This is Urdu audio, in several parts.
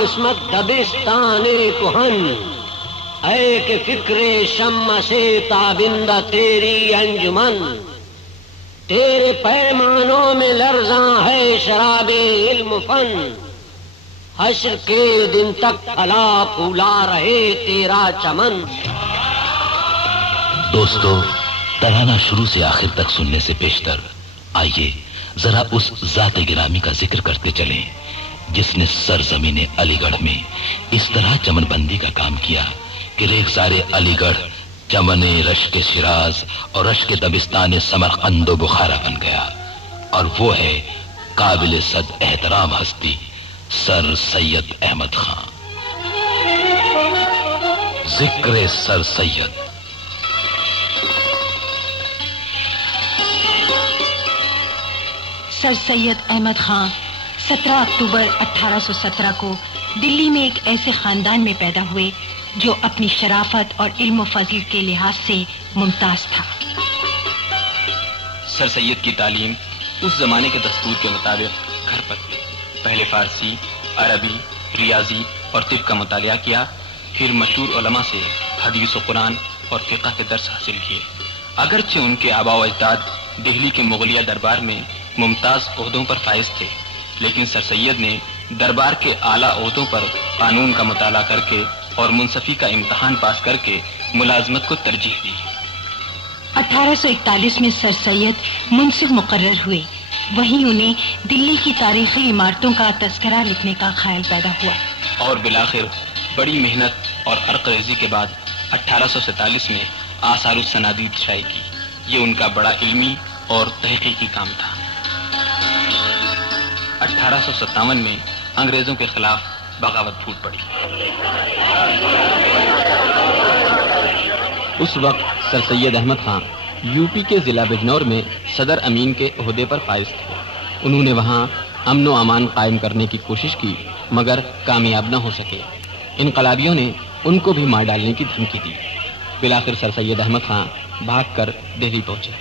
قسمت دبستان کہن، اے کہ فکر شمع سے تابندہ تیری انجمن، تیرے پیمانوں میں لرزاں ہے شراب علم فن، حشر کے دن تک پھلا پھولا رہے تیرا چمن۔ دوستو، ترانہ شروع سے آخر تک سننے سے پیشتر آئیے ذرا اس ذات گرامی کا ذکر کرتے چلیں جس نے سرزمین علی گڑھ میں اس طرح چمن بندی کا کام کیا کہ ریخسار علی گڑھ چمن رشک شیراز اور رشک دبستان سمرقند و بخارا بن گیا، اور وہ ہے قابل صد احترام ہستی سر سید احمد خان۔ ذکر سر سید۔ سر سید احمد خان 17 اکتوبر 1817 کو دلی میں ایک ایسے خاندان میں پیدا ہوئے جو اپنی شرافت اور علم و فضل کے لحاظ سے ممتاز تھا۔ سر سید کی تعلیم اس زمانے کے دستور کے مطابق گھر پر ہوئی۔ پہلے فارسی، عربی، ریاضی اور طب کا مطالعہ کیا، پھر مشہور علماء سے حدیث و قرآن اور فقہ کے درس حاصل کیے۔ اگرچہ ان کے آباء و اجداد دہلی کے مغلیہ دربار میں ممتاز عہدوں پر فائز تھے، لیکن سر سید نے دربار کے اعلیٰ عہدوں پر قانون کا مطالعہ کر کے اور منصفی کا امتحان پاس کر کے ملازمت کو ترجیح دی۔ 1841 میں سر سید منصف مقرر ہوئے، وہیں انہیں دلی کی تاریخی عمارتوں کا تذکرہ لکھنے کا خیال پیدا ہوا، اور بالآخر بڑی محنت اور عرق ریزی کے بعد 1847 میں آثار السنادید شائع کی۔ یہ ان کا بڑا علمی اور تحقیقی کام تھا۔ 1857 میں انگریزوں کے خلاف بغاوت پھوٹ پڑی۔ اس وقت سر سید احمد خان یو پی کے ضلع بجنور میں صدر امین کے عہدے پر فائز تھے۔ انہوں نے وہاں امن و امان قائم کرنے کی کوشش کی، مگر کامیاب نہ ہو سکے۔ انقلابیوں نے ان کو بھی مار ڈالنے کی دھمکی دی۔ بالآخر سر سید احمد خان بھاگ کر دہلی پہنچے۔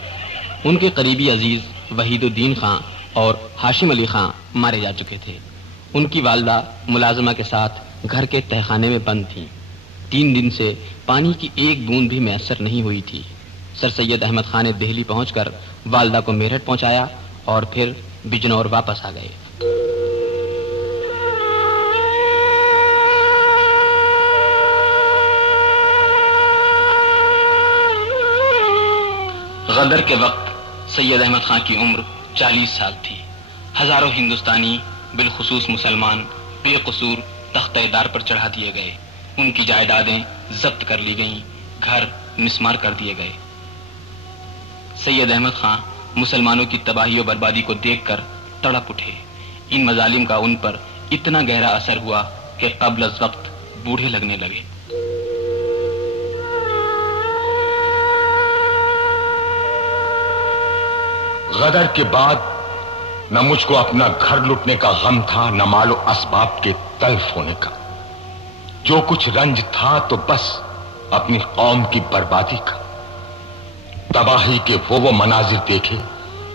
ان کے قریبی عزیز وحید الدین خان اور ہاشم علی خان مارے جا چکے تھے۔ ان کی والدہ ملازمہ کے ساتھ گھر کے تہخانے میں بند تھیں۔ 3 دن سے پانی کی ایک بوند بھی میسر نہیں ہوئی تھی۔ سر سید احمد خان نے دہلی پہنچ کر والدہ کو میرٹھ پہنچایا اور پھر بجنور واپس آ گئے۔ غدر کے وقت سید احمد خان کی عمر 40 سال تھی۔ ہزاروں ہندوستانی بالخصوص مسلمان بے قصور تختہ دار پر چڑھا دیے گئے، ان کی جائیدادیں ضبط کر لی گئیں، گھر مسمار کر دیے گئے۔ سید احمد خان مسلمانوں کی تباہی و بربادی کو دیکھ کر تڑپ اٹھے۔ ان مظالم کا ان پر اتنا گہرا اثر ہوا کہ قبل از وقت بوڑھے لگنے لگے۔ غدر کے بعد نہ مجھ کو اپنا گھر لٹنے کا غم تھا، نہ مال و اسباب کے تلف ہونے کا۔ جو کچھ رنج تھا تو بس اپنی قوم کی بربادی کا۔ تباہی کے وہ مناظر دیکھے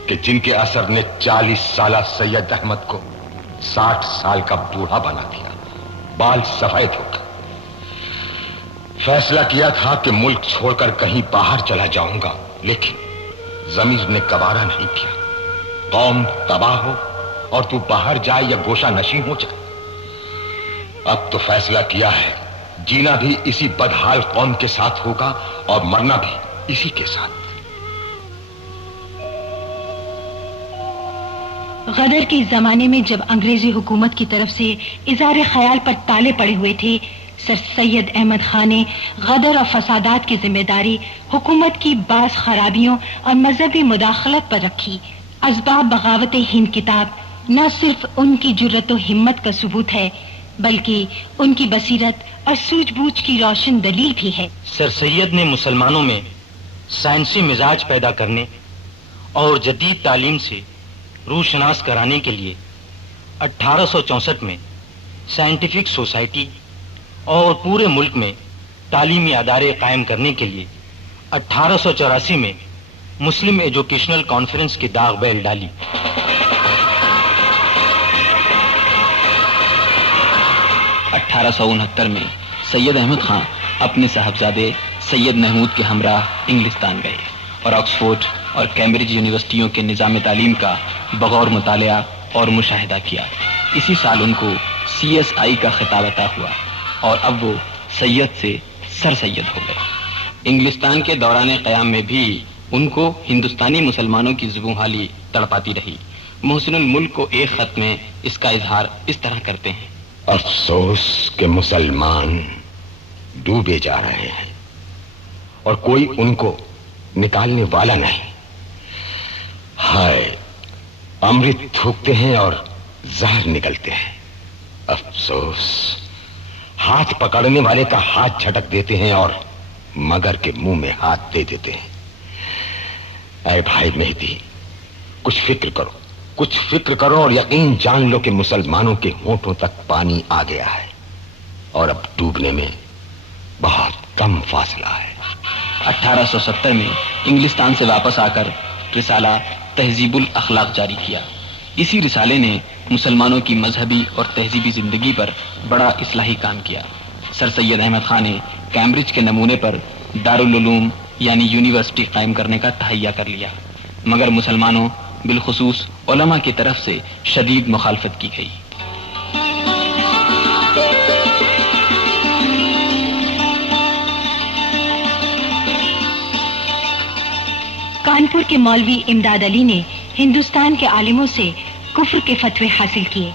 کہ جن کے اثر نے 40 سالہ سید احمد کو 60 سال کا بوڑھا بنا دیا، بال سفید ہو گئے۔ فیصلہ کیا تھا کہ ملک چھوڑ کر کہیں باہر چلا جاؤں گا، لیکن ضمیر نے گوارا نہیں کیا۔ قوم تباہ ہو اور تو باہر جائے یا گوشہ نشین ہو جائے۔ اب تو فیصلہ کیا ہے، جینا بھی اسی بدحال قوم کے ساتھ ہوگا اور مرنا بھی اسی کے ساتھ۔ غدر کے زمانے میں جب انگریزی حکومت کی طرف سے اظہار خیال پر تالے پڑے ہوئے تھے، سر سید احمد خان نے غدر اور فسادات کی ذمہ داری حکومت کی بعض خرابیوں اور مذہبی مداخلت پر رکھی۔ اسباب بغاوت ہند کتاب نہ صرف ان کی جرت و ہمت کا ثبوت ہے، بلکہ ان کی بصیرت اور سوجھ بوجھ کی روشن دلیل بھی ہے۔ سر سید نے مسلمانوں میں سائنسی مزاج پیدا کرنے اور جدید تعلیم سے روشناس کرانے کے لیے 1864 میں سائنٹیفک سوسائٹی اور پورے ملک میں تعلیمی ادارے قائم کرنے کے لیے 1884 میں مسلم ایجوکیشنل کانفرنس کی داغ بیل ڈالی۔ 1869 میں سید احمد خان اپنے صاحبزادے سید محمود کے ہمراہ انگلستان گئے اور آکسفورڈ اور کیمبرج یونیورسٹیوں کے نظام تعلیم کا بغور مطالعہ اور مشاہدہ کیا۔ اسی سال ان کو CSI کا خطاب عطا ہوا اور اب وہ سید سے سر سید ہو گئے۔ انگلستان کے دوران قیام میں بھی ان کو ہندوستانی مسلمانوں کی زبوں حالی تڑپاتی رہی۔ محسن الملک کو ایک خط میں اس کا اظہار اس طرح کرتے ہیں: افسوس کہ مسلمان ڈوبے جا رہے ہیں اور کوئی ان کو نکالنے والا نہیں۔ ہائے، امرت تھوکتے ہیں اور زہر نکلتے ہیں۔ افسوس، ہاتھ پکڑنے والے کا ہاتھ جھٹک دیتے ہیں اور مگر کے منہ میں ہاتھ دے دیتے ہیں۔ اے بھائی مہدی، کچھ فکر کرو، کچھ فکر کرو اور یقین جان لو کہ مسلمانوں کے ہونٹوں تک پانی آ گیا ہے اور اب ڈوبنے میں بہت کم فاصلہ ہے۔ 1870 میں انگلستان سے واپس آ کر رسالہ تہذیب الاخلاق جاری کیا۔ اسی رسالے نے مسلمانوں کی مذہبی اور تہذیبی زندگی پر بڑا اصلاحی کام کیا۔ سر سید احمد خان نے کیمبرج کے نمونے پر دارالعلوم یعنی یونیورسٹی قائم کرنے کا تہیہ کر لیا، مگر مسلمانوں بالخصوص علماء کی طرف سے شدید مخالفت کی گئی۔ کانپور کے مولوی امداد علی نے ہندوستان کے عالموں سے کفر کے فتوے حاصل کیے،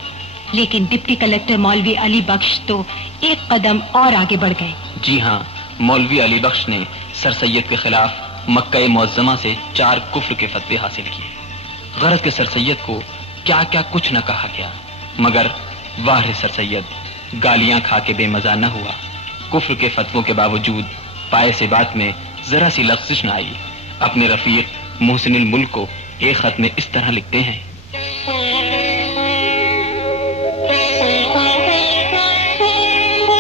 لیکن ڈپٹی کلکٹر مولوی علی بخش تو ایک قدم اور آگے بڑھ گئے۔ جی ہاں، مولوی علی بخش نے سر سید کے خلاف مکہ معظمہ سے 4 کفر کے فتوے حاصل کیے۔ غرض کے سر سید کو کیا کیا کچھ نہ کہا گیا، مگر واہ سر سید گالیاں کھا کے بے مزہ نہ ہوا۔ کفر کے فتووں کے باوجود پائے سے بات میں ذرا سی لغزش نہ آئی۔ اپنے رفیق محسن الملک کو ایک خط میں اس طرح لکھتے ہیں: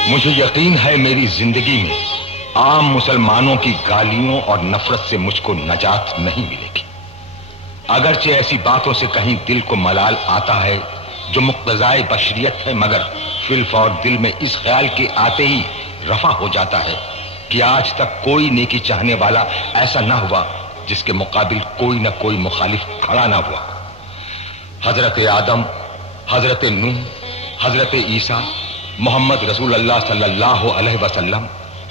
مجھے یقین ہے میری زندگی میں عام مسلمانوں کی گالیوں اور نفرت سے مجھ کو نجات نہیں ملے گی۔ اگرچہ ایسی باتوں سے کہیں دل کو ملال آتا ہے جو مقتضائے بشریت ہے، مگر فی الفور دل میں اس خیال کے آتے ہی رفع ہو جاتا ہے کہ آج تک کوئی نیکی چاہنے والا ایسا نہ ہوا جس کے مقابل کوئی نہ کوئی مخالف کھڑا نہ ہوا۔ حضرت آدم، حضرت نوح، حضرت عیسیٰ، محمد رسول اللہ صلی اللہ علیہ وسلم،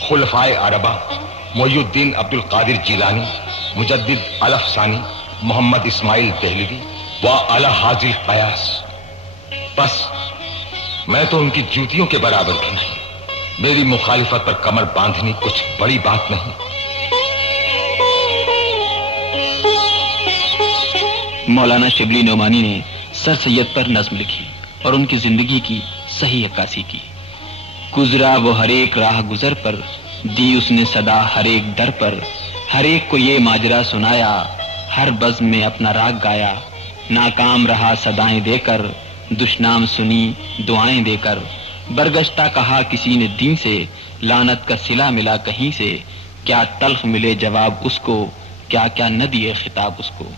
خلفائے اربعہ، محی الدین عبد القادر جیلانی، مجدد الف ثانی، محمد اسماعیل دہلوی و اعلی حاضر قیاس، بس میں تو ان کی جوتیوں کے برابر بھی نہیں۔ میری مخالفت پر کمر باندھنی کچھ بڑی بات نہیں۔ مولانا شبلی نعمانی نے سر سید پر نظم لکھی اور ان کی زندگی کی صحیح عکاسی کی۔ گزرا وہ ہر ایک راہ گزر پر، دی اس نے صدا ہر ایک در پر، ہر ایک کو یہ ماجرا سنایا، ہر بزم میں اپنا راگ گایا، ناکام رہا صدائیں دے کر، دشنام سنی دعائیں دے کر، برگشتہ کہا کسی نے دین سے، لعنت کا صلہ ملا کہیں سے، کیا تلخ ملے جواب اس کو، کیا کیا نہ دیے خطاب اس کو۔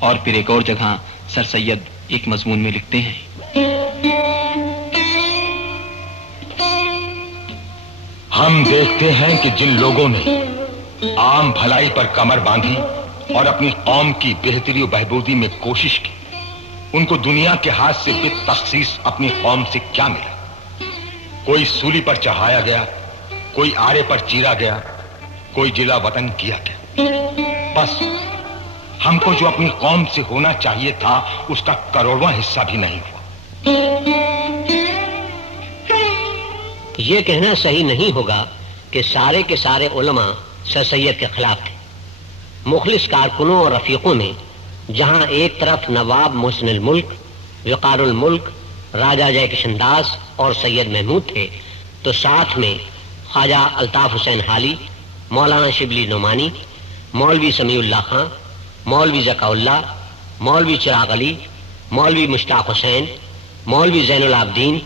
اور پھر ایک اور جگہ سر سید ایک مضمون میں لکھتے ہیں: ہم دیکھتے ہیں کہ جن لوگوں نے عام بھلائی پر کمر باندھی اور اپنی قوم کی بہتری و بہبودی میں کوشش کی، ان کو دنیا کے ہاتھ سے بالتخصیص اپنی قوم سے کیا ملا؟ کوئی سولی پر چڑھایا گیا، کوئی آرے پر چیرا گیا، کوئی جلا وطن کیا گیا۔ بس ہم کو جو اپنی قوم سے ہونا چاہیے تھا اس کا کروڑواں حصہ بھی نہیں ہوا۔ یہ کہنا صحیح نہیں ہوگا کہ سارے کے سارے علماء سر سید کے خلاف تھے۔ مخلص کارکنوں اور رفیقوں میں جہاں ایک طرف نواب محسن الملک، وقار الملک، راجہ جے کشن داس اور سید محمود تھے، تو ساتھ میں خواجہ الطاف حسین حالی، مولانا شبلی نعمانی، مولوی سمیع اللہ خان، مولوی ذکا اللہ، مولوی چراغ علی، مولوی مشتاق حسین، مولوی زین العابدین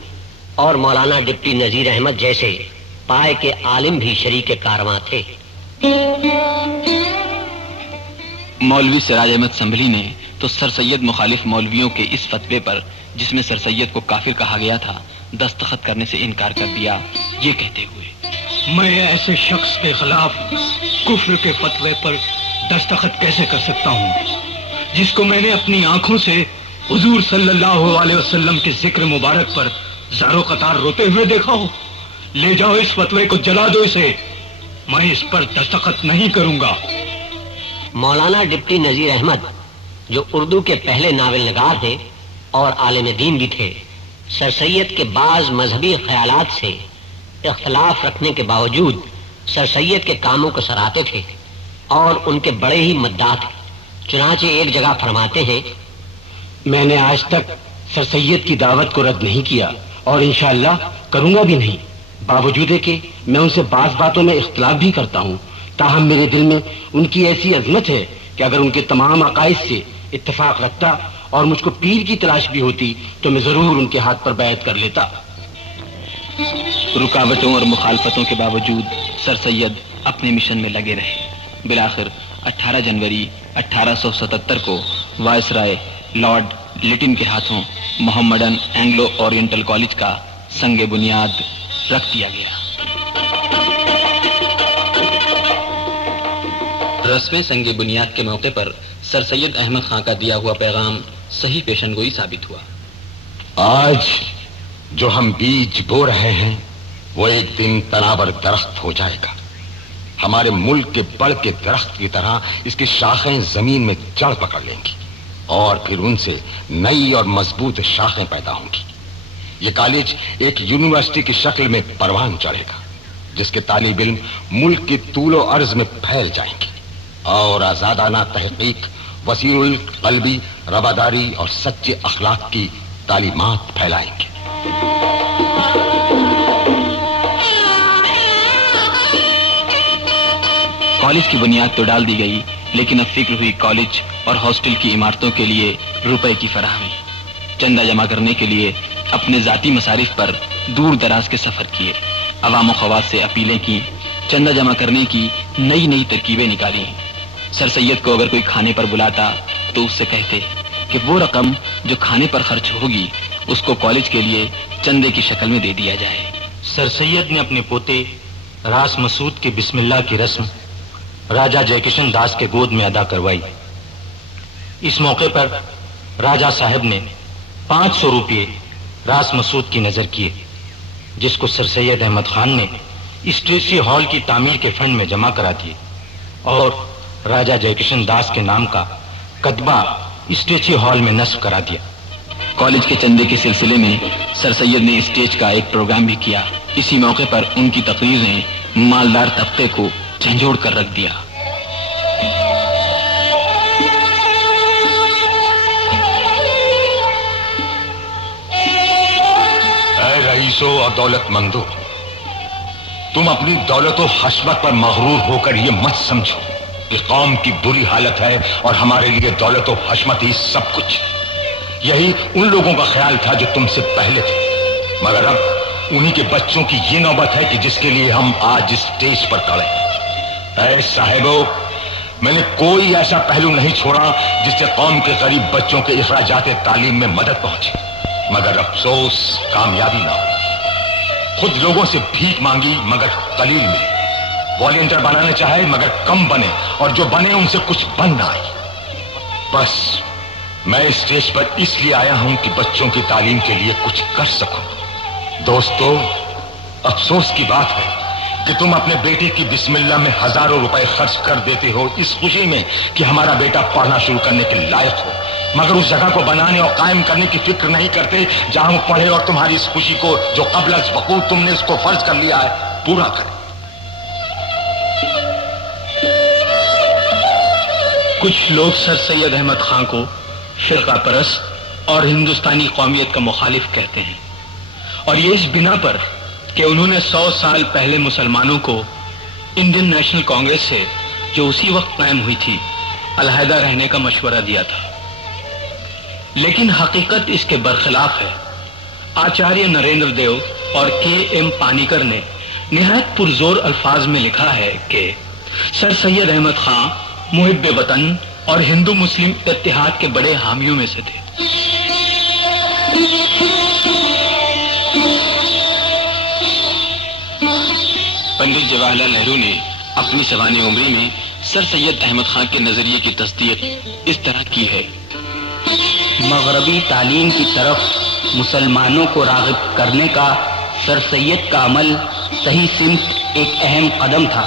اور مولانا ڈپٹی نذیر احمد جیسے پائے کے عالم بھی شریک کارواں تھے۔ مولوی سراج احمد سنبھلی نے تو سر سید مخالف مولویوں کے اس فتوے پر، جس میں سر سید کو کافر کہا گیا تھا، دستخط کرنے سے انکار کر دیا، یہ کہتے ہوئے، میں ایسے شخص کے خلاف کفر کے فتوے پر دستخط کیسے کر سکتا ہوں جس کو میں نے اپنی آنکھوں سے حضور صلی اللہ علیہ وسلم کے ذکر مبارک پر زارو قطار روتے ہوئے دیکھا ہو؟ لے جاؤ اس فتوے کو، جلا دو اسے، میں اس پر دستخط نہیں کروں گا۔ مولانا ڈپٹی نذیر احمد، جو اردو کے پہلے ناول نگار ہیں اور عالم دین بھی تھے، سر سید کے بعض مذہبی خیالات سے اختلاف رکھنے کے باوجود سر سید کے کاموں کو سراہتے تھے اور ان کے بڑے ہی مداح تھے۔ چنانچہ ایک جگہ فرماتے ہیں، میں نے آج تک سر سید کی دعوت کو رد نہیں کیا اور انشاءاللہ کروں گا بھی نہیں، باوجود ہے کہ میں ان سے بعض باتوں میں اختلاف بھی کرتا ہوں، تاہم میرے دل میں ان کی ایسی عظمت ہے کہ اگر ان کے تمام عقائد سے اتفاق رکھتا اور مجھ کو پیر کی تلاش بھی ہوتی تو میں ضرور ان کے ہاتھ پر بیعت کر لیتا۔ رکاوٹوں اور مخالفتوں کے باوجود سر سید اپنے مشن میں لگے رہے۔ بالآخر 18 جنوری 1877 کو وائسرائے لارڈ لیٹن کے ہاتھوں محمدن اینگلو اورینٹل کالج کا سنگ بنیاد رکھ دیا گیا۔ رسم سنگ بنیاد کے موقع پر سر سید احمد خان کا دیا ہوا پیغام صحیح پیشن گوئی ثابت ہوا۔ آج جو ہم بیج بو رہے ہیں وہ ایک دن تناور درخت ہو جائے گا۔ ہمارے ملک کے بڑ کے درخت کی طرح اس کی شاخیں زمین میں جڑ پکڑ لیں گی اور پھر ان سے نئی اور مضبوط شاخیں پیدا ہوں گی۔ یہ کالج ایک یونیورسٹی کی شکل میں پروان چڑھے گا جس کے طالب علم ملک کی طول و عرض میں پھیل جائیں گے اور آزادانہ تحقیق، وسیع القلبی رواداری اور سچے اخلاق کی تعلیمات پھیلائیں گے۔ کالج کی بنیاد تو ڈال دی گئی، لیکن اب فکر ہوئی کالج اور ہاسٹل کی عمارتوں کے لیے روپے کی فراہمی۔ چندہ جمع کرنے کے لیے اپنے ذاتی مصارف پر دور دراز کے سفر کیے، عوام و خواص سے اپیلیں کی، چندہ جمع کرنے کی نئی نئی ترکیبیں نکالی۔ سر سید کو اگر کوئی کھانے پر بلاتا تو اس سے کہتے کہ وہ رقم جو کھانے پر خرچ ہوگی اس کو کالج کے لیے چندے کی شکل میں دے دیا جائے۔ سر سید نے اپنے پوتے راس مسعود کے بسم اللہ کی رسم راجہ جے کشن داس کے گود میں ادا کروائی۔ اس موقع پر راجہ صاحب نے 500 روپے راس مسعود کی نظر کیے، جس کو سر سید احمد خان نے اسٹریسی ہال کی تعمیر کے فنڈ میں جمع کرا دیے اور راجہ جے کشن داس کے نام کا کتبہ اسٹریسی ہال میں نصب کرا دیا۔ کالج کے چندے کے سلسلے میں سر سید نے اسٹیج کا ایک پروگرام بھی کیا۔ اسی موقع پر ان کی تقریر نے مالدار طبقے کو جھنجھوڑ کر رکھ دیا۔ اے رئیسو اور دولت مندو، تم اپنی دولت و حشمت پر مغرور ہو کر یہ مت سمجھو کہ قوم کی بری حالت ہے اور ہمارے لیے دولت و حشمت ہی سب کچھ۔ یہی ان لوگوں کا خیال تھا جو تم سے پہلے تھے، مگر اب انہی کے بچوں کی یہ نوبت ہے کہ جس کے لیے ہم آج اس اسٹیج پر کھڑے ہیں۔ اے صاحبو، میں نے کوئی ایسا پہلو نہیں چھوڑا جس سے قوم کے غریب بچوں کے اخراجات تعلیم میں مدد پہنچے، مگر افسوس کامیابی نہ ہو۔ خود لوگوں سے بھیک مانگی مگر قلیل ملی، والنٹیئر بنانا چاہے مگر کم بنے، اور جو بنے ان سے کچھ بن نہ آئی۔ بس میں اسٹیج پر اس لیے آیا ہوں کہ بچوں کی تعلیم کے لیے کچھ کر سکوں۔ دوستو، افسوس کی بات ہے کہ تم اپنے بیٹے کی بسم اللہ میں ہزاروں روپے خرچ کر دیتے ہو اس خوشی میں کہ ہمارا بیٹا پڑھنا شروع کرنے کے لائق ہو، مگر اس جگہ کو بنانے اور قائم کرنے کی فکر نہیں کرتے جہاں وہ پڑھے اور تمہاری اس خوشی کو جو قبل از وقوع تم نے اس کو فرض کر لیا ہے پورا کرے۔ کچھ لوگ سر سید احمد خان کو فرقہ پرست اور ہندوستانی قومیت کا مخالف کہتے ہیں، اور یہ اس بنا پر کہ انہوں نے 100 سال پہلے مسلمانوں کو انڈین نیشنل کانگریس سے جو اسی وقت قائم ہوئی تھی علیحدہ رہنے کا مشورہ دیا تھا، لیکن حقیقت اس کے برخلاف ہے۔ آچاریہ نریندر دیو اور کے ایم پانیکر نے نہایت پرزور الفاظ میں لکھا ہے کہ سر سید احمد خان محب وطن اور ہندو مسلم اتحاد کے بڑے حامیوں میں سے تھے۔ پنڈت جواہر لال نہرو نے اپنی سوانح عمری میں سر سید احمد خان کے نظریے کی تصدیق اس طرح کی ہے: مغربی تعلیم کی طرف مسلمانوں کو راغب کرنے کا سر سید کا عمل صحیح سمت ایک اہم قدم تھا۔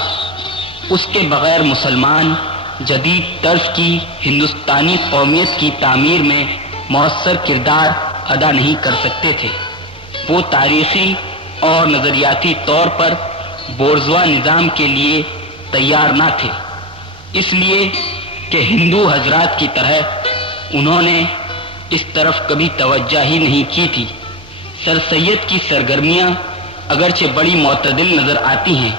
اس کے بغیر مسلمان جدید طرز کی ہندوستانی قومیت کی تعمیر میں مؤثر کردار ادا نہیں کر سکتے تھے۔ وہ تاریخی اور نظریاتی طور پر بورژوا نظام کے لیے تیار نہ تھے، اس لیے کہ ہندو حضرات کی طرح انہوں نے اس طرف کبھی توجہ ہی نہیں کی تھی۔ سر سید کی سرگرمیاں اگرچہ بڑی معتدل نظر آتی ہیں،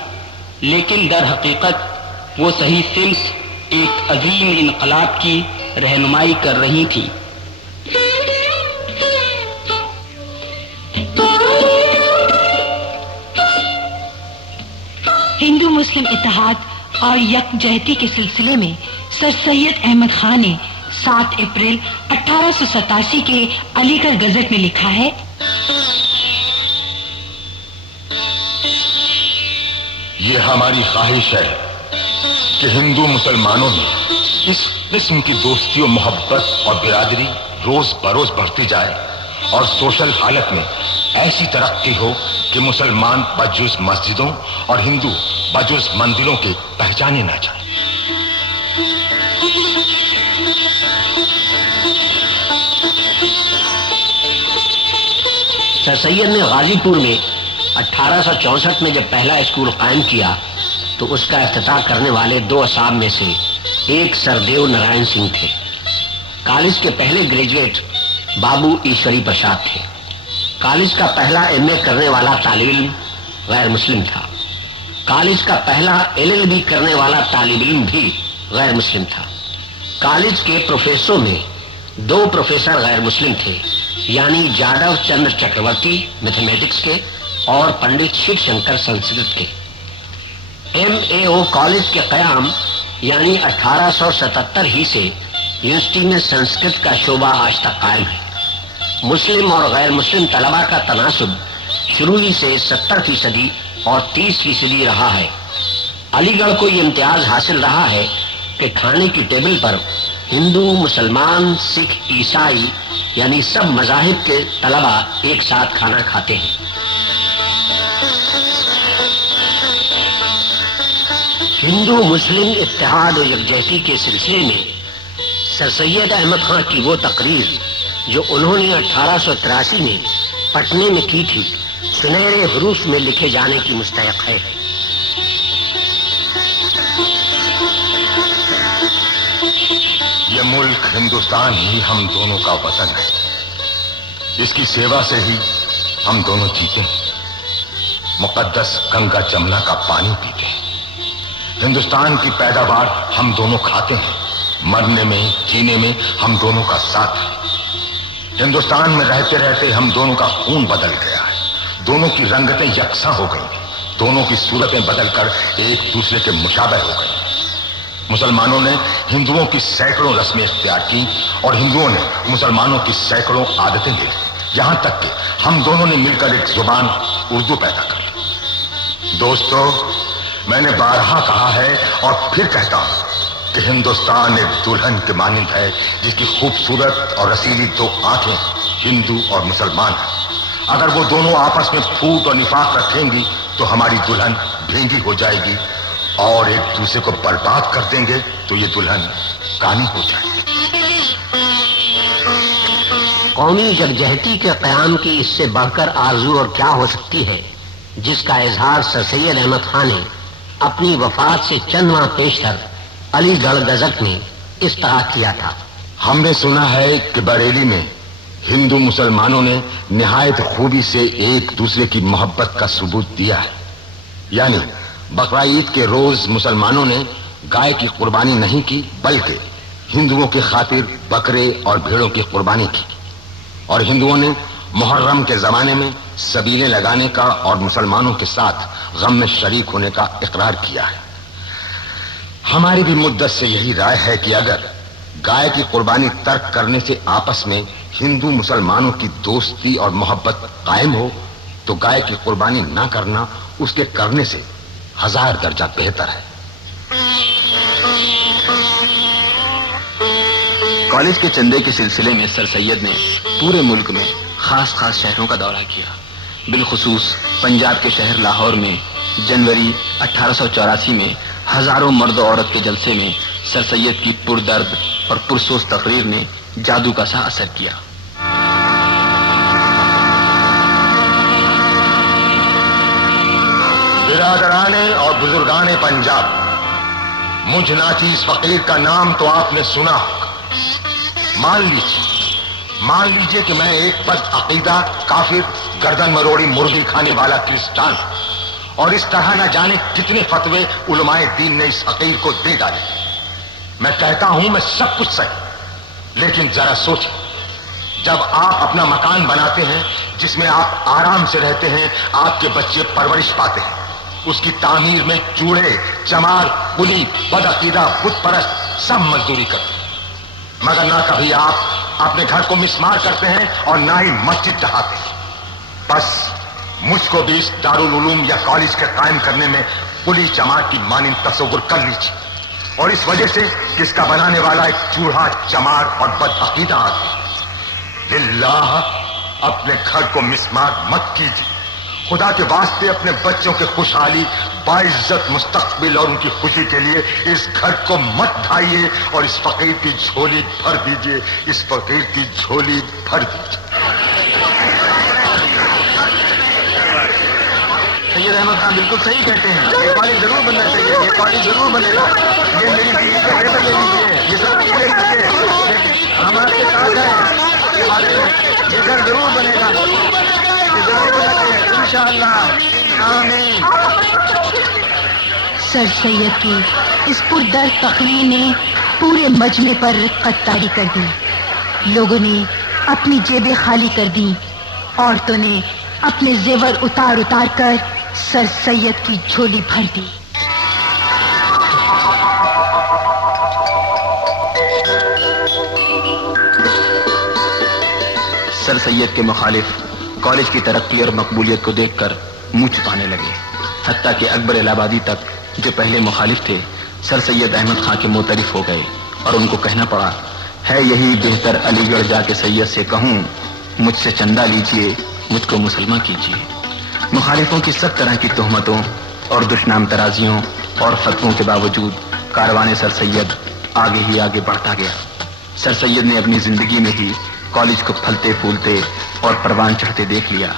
لیکن در حقیقت وہ صحیح سمت ایک عظیم انقلاب کی رہنمائی کر رہی تھی۔ ہندو مسلم اتحاد اور یکجہتی کے سلسلے میں سر سید احمد خان نے 7 اپریل 1887 کے علی گڑھ گزٹ میں لکھا ہے: یہ ہماری خواہش ہے کہ ہندو مسلمانوں میں اس قسم کی دوستی و محبت اور برادری روز بروز بڑھتی جائے اور سوشل حالت میں ایسی ترقی ہو کہ مسلمان بجز مسجدوں اور ہندو بجز مندروں کے پہچانے نہ جائیں۔ سر سید نے غازی پور میں 1864 میں جب پہلا اسکول قائم کیا تو اس کا افتتاح کرنے والے 2 اصحاب میں سے ایک سردیو نارائن سنگھ تھے۔ کالج کے پہلے گریجویٹ بابو ایشوری پرساد تھے۔ کالج کا پہلا MA کرنے والا طالب علم غیر مسلم تھا۔ کالج کا پہلا LLB کرنے والا طالب علم بھی غیر مسلم تھا۔ کالج کے پروفیسروں میں 2 پروفیسر غیر مسلم تھے، یعنی جاڈو چندر چکرورتی میتھمیٹکس کے اور پنڈت شیو شنکر سنسکرت کے۔ MAO کالج کے قیام یعنی 1877 ہی سے یونیورسٹی میں سنسکرت کا شعبہ آج تک قائم ہے۔ مسلم اور غیر مسلم طلباء کا تناسب شروع ہی سے 70% اور 30% رہا ہے۔ علی گڑھ کو یہ امتیاز حاصل رہا ہے کہ کھانے کی ٹیبل پر ہندو، مسلمان، سکھ، عیسائی یعنی سب مذاہب کے طلباء ایک ساتھ کھانا کھاتے ہیں۔ ہندو مسلم اتحاد و یکجہتی کے سلسلے میں سر سید احمد خان کی وہ تقریر جو انہوں نے 1883 میں پٹنے میں کی تھی، سنہرے حروف میں لکھے جانے کی مستحق ہے۔ یہ ملک ہندوستان ہی ہم دونوں کا وطن ہے، اس کی سیوا سے ہی ہم دونوں جیتے ہیں، مقدس گنگا جمنا کا پانی پیتے ہیں، ہندوستان کی پیداوار ہم دونوں کھاتے ہیں، مرنے میں جینے میں ہم دونوں کا ساتھ ہے۔ ہندوستان میں رہتے رہتے ہم دونوں کا خون بدل گیا ہے، دونوں کی رنگتیں یکساں ہو گئی، دونوں کی صورتیں بدل کر ایک دوسرے کے مشابہ ہو گئی۔ مسلمانوں نے ہندوؤں کی سینکڑوں رسمیں اختیار کی اور ہندوؤں نے مسلمانوں کی سینکڑوں عادتیں لے لی، یہاں تک کہ ہم دونوں نے مل کر ایک زبان اردو پیدا کر لی۔ دوستو، میں نے بارہا کہا ہے اور پھر کہتا ہوں کہ ہندوستان ایک دلہن کے مانند ہے جس کی خوبصورت اور رسیلی 2 آنکھیں ہندو اور مسلمان ہیں۔ اگر وہ دونوں آپس میں پھوٹ اور نفاق رکھیں گی تو ہماری دلہن بھینگی ہو جائے گی، اور ایک دوسرے کو برباد کر دیں گے تو یہ دلہن کانی ہو جائے گی۔ قومی یکجہتی کے قیام کی اس سے بڑھ کر آرزو اور کیا ہو سکتی ہے، جس کا اظہار سر سید احمد خان نے اپنی وفات سے چند ماہ پیشتر علی گڑھ گزٹ میں اس طرح کیا تھا: ہم نے سنا ہے کہ بریلی میں ہندو مسلمانوں نے نہایت خوبی سے ایک دوسرے کی محبت کا ثبوت دیا ہے، یعنی بقرہ عید کے روز مسلمانوں نے گائے کی قربانی نہیں کی بلکہ ہندوؤں کی خاطر بکرے اور بھیڑوں کی قربانی کی، اور ہندوؤں نے محرم کے زمانے میں سبیلیں لگانے کا اور مسلمانوں کے ساتھ غم میں شریک ہونے کا اقرار کیا ہے۔ ہماری بھی مدت سے یہی رائے ہے کہ اگر گائے کی قربانی ترک کرنے سے آپس میں ہندو مسلمانوں کی دوستی اور محبت قائم ہو تو گائے کی قربانی نہ کرنا اس کے کرنے سے 1000 درجہ بہتر ہے۔ کالج کے چندے کے سلسلے میں سر سید نے پورے ملک میں خاص خاص شہروں کا دورہ کیا۔ بالخصوص پنجاب کے شہر لاہور میں جنوری 1884 میں ہزاروں مرد و عورت کے جلسے میں سر سید کی پردرد اور پرسوز تقریر نے جادو کا سا اثر کیا۔ برادران اور بزرگان پنجاب، مجھ ناچیز فقیر کا نام تو آپ نے سنا ہوگا۔ مان لیجئے کہ میں ایک بد عقیدہ کافر گردن مروڑی مرغی کھانے والا کرسچان ہوں، اور اس طرح نہ جانے کتنے فتوے علماء دین نے اس فقیر کو دے ڈالے۔ میں کہتا ہوں میں سب کچھ صحیح، لیکن ذرا سوچیں، جب آپ اپنا مکان بناتے ہیں جس میں آپ آرام سے رہتے ہیں، آپ کے بچے پرورش پاتے ہیں، اس کی تعمیر میں چوڑے، چمار، کلی، بد عقیدہ، بت پرست سب مزدوری کرتے ہیں، مگر نہ کبھی آپ اپنے گھر کو مسمار کرتے ہیں اور نہ ہی مسجد ڈھاتے ہیں۔ بس مجھ کو بھی اس دارالعلوم یا کالج کے قائم کرنے میں کلی چمار کی مانند تصور کر لیجیے، اور اس وجہ سے کہ اس کا بنانے والا ایک چوڑا، چمار اور بد عقیدہ آدمی۔ للہ اپنے گھر کو مسمار مت کیجیے، خدا کے واسطے اپنے بچوں کے خوشحالی، باعزت مستقبل اور ان کی خوشی کے لیے اس گھر کو مت ڈھائیے، اور اس فقیر کی جھولی بھر دیجیے، اس فقیر کی جھولی بھر دیجیے۔ سید احمد خان بالکل صحیح کہتے ہیں، یہ کالج ضرور بننا چاہیے، یہ کالج ضرور بنے گا، یہ میری بیوی کا پیپر لے لیجیے، یہ سب کچھ لے لیجیے، لیکن ہم آپ کے ساتھ ہیں، یہ گھر ضرور بنے گا، یہ ضرور بنے گا انشاءاللہ، آمین۔ سر سید کی اس پردرد تقریر نے پورے مجمع پر رقت طاری کر دی۔ لوگوں نے اپنی جیبیں خالی کر دی، عورتوں نے اپنے زیور اتار اتار کر سر سید کی جھولی بھر دی۔ سر سید کے مخالف کالج کی ترقی اور مقبولیت کو دیکھ کر منہ چھپانے لگے، حتیٰ کہ اکبر الہ آبادی تک جو پہلے مخالف تھے سر سید احمد خان کے معترف ہو گئے، اور ان کو کہنا پڑا ہے یہی بہتر علی گڑھ جا کے سید سے کہوں مجھ سے چندہ لیجئے، مجھ کو مسلمان کیجئے۔ مخالفوں کی سب طرح کی تہمتوں اور دشنام ترازیوں اور فتووں کے باوجود کاروان سر سید آگے ہی آگے بڑھتا گیا۔ سر سید نے اپنی زندگی میں ہی کالج کو پھلتے پھولتے اور پروان چڑھتے دیکھ لیا،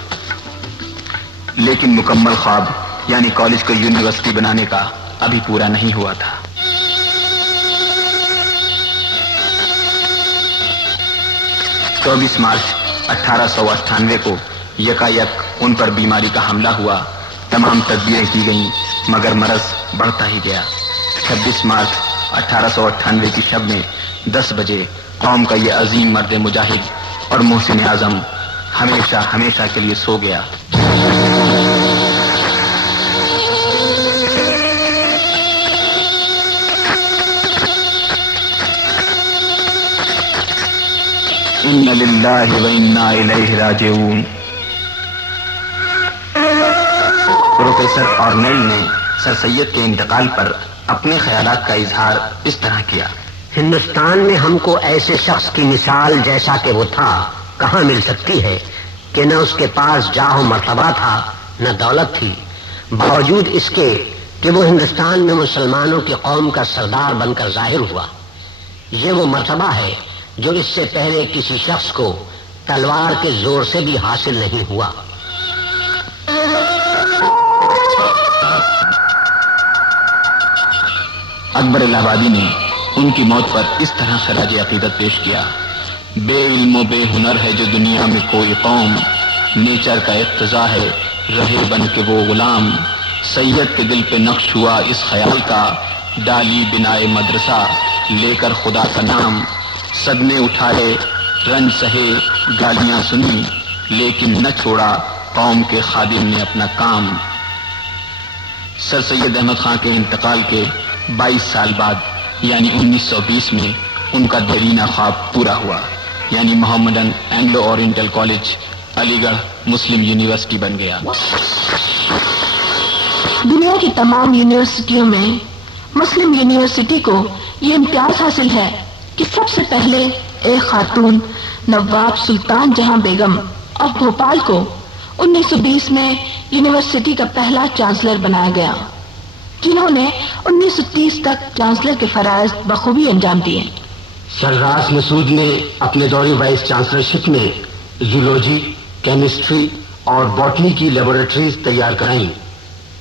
لیکن مکمل خواب یعنی کالج کو یونیورسٹی بنانے کا ابھی پورا نہیں ہوا تھا۔ 24 مارچ 1898 کو یکایک ان پر بیماری کا حملہ ہوا۔ تمام تدبیریں کی گئیں مگر مرض بڑھتا ہی گیا۔ 26 مارچ 1898 کی شب میں 10 بجے قوم کا یہ عظیم مرد مجاہد اور محسن اعظم ہمیشہ ہمیشہ کے لیے سو گیا۔ ان للہ و انا الیہ راجعون۔ پروفیسر آرنیل نے سر سید کے انتقال پر اپنے خیالات کا اظہار اس طرح کیا۔ ہندوستان میں ہم کو ایسے شخص کی مثال جیسا کہ وہ تھا کہاں مل سکتی ہے کہ نہ اس کے پاس جاہ و مرتبہ تھا نہ دولت تھی، باوجود اس کے کہ وہ ہندوستان میں مسلمانوں کی قوم کا سردار بن کر ظاہر ہوا۔ یہ وہ مرتبہ ہے جو اس سے پہلے کسی شخص کو تلوار کے زور سے بھی حاصل نہیں ہوا۔ اکبر الہ آبادی نے ان کی موت پر اس طرح خراج عقیدت پیش کیا: بے علم و بے ہنر ہے جو دنیا میں کوئی قوم، نیچر کا اقتضا ہے رہے بن کے وہ غلام، سید کے دل پہ نقش ہوا اس خیال کا، ڈالی بنائے مدرسہ لے کر خدا کا نام، صدمے اٹھائے رنج سہے گالیاں سنی، لیکن نہ چھوڑا قوم کے خادم نے اپنا کام۔ سر سید احمد خان کے انتقال کے 22 سال بعد یعنی 1920 میں ان کا دیرینہ خواب پورا ہوا، یعنی محمدن اینگلو اورینٹل کالج علی گڑھ مسلم یونیورسٹی بن گیا۔ دنیا کی تمام یونیورسٹیوں میں مسلم یونیورسٹی کو یہ امتیاز حاصل ہے کہ سب سے پہلے ایک خاتون نواب سلطان جہاں بیگم آف بھوپال کو 1920 میں یونیورسٹی کا پہلا چانسلر بنایا گیا، جنہوں نے 1930 تک چانسلر کے فرائض بخوبی انجام دیے۔ سر راس مسعود نے اپنے دور وائس چانسلرشپ میں زولوجی، کیمسٹری اور باٹنی کی لیبارٹریز تیار کرائیں۔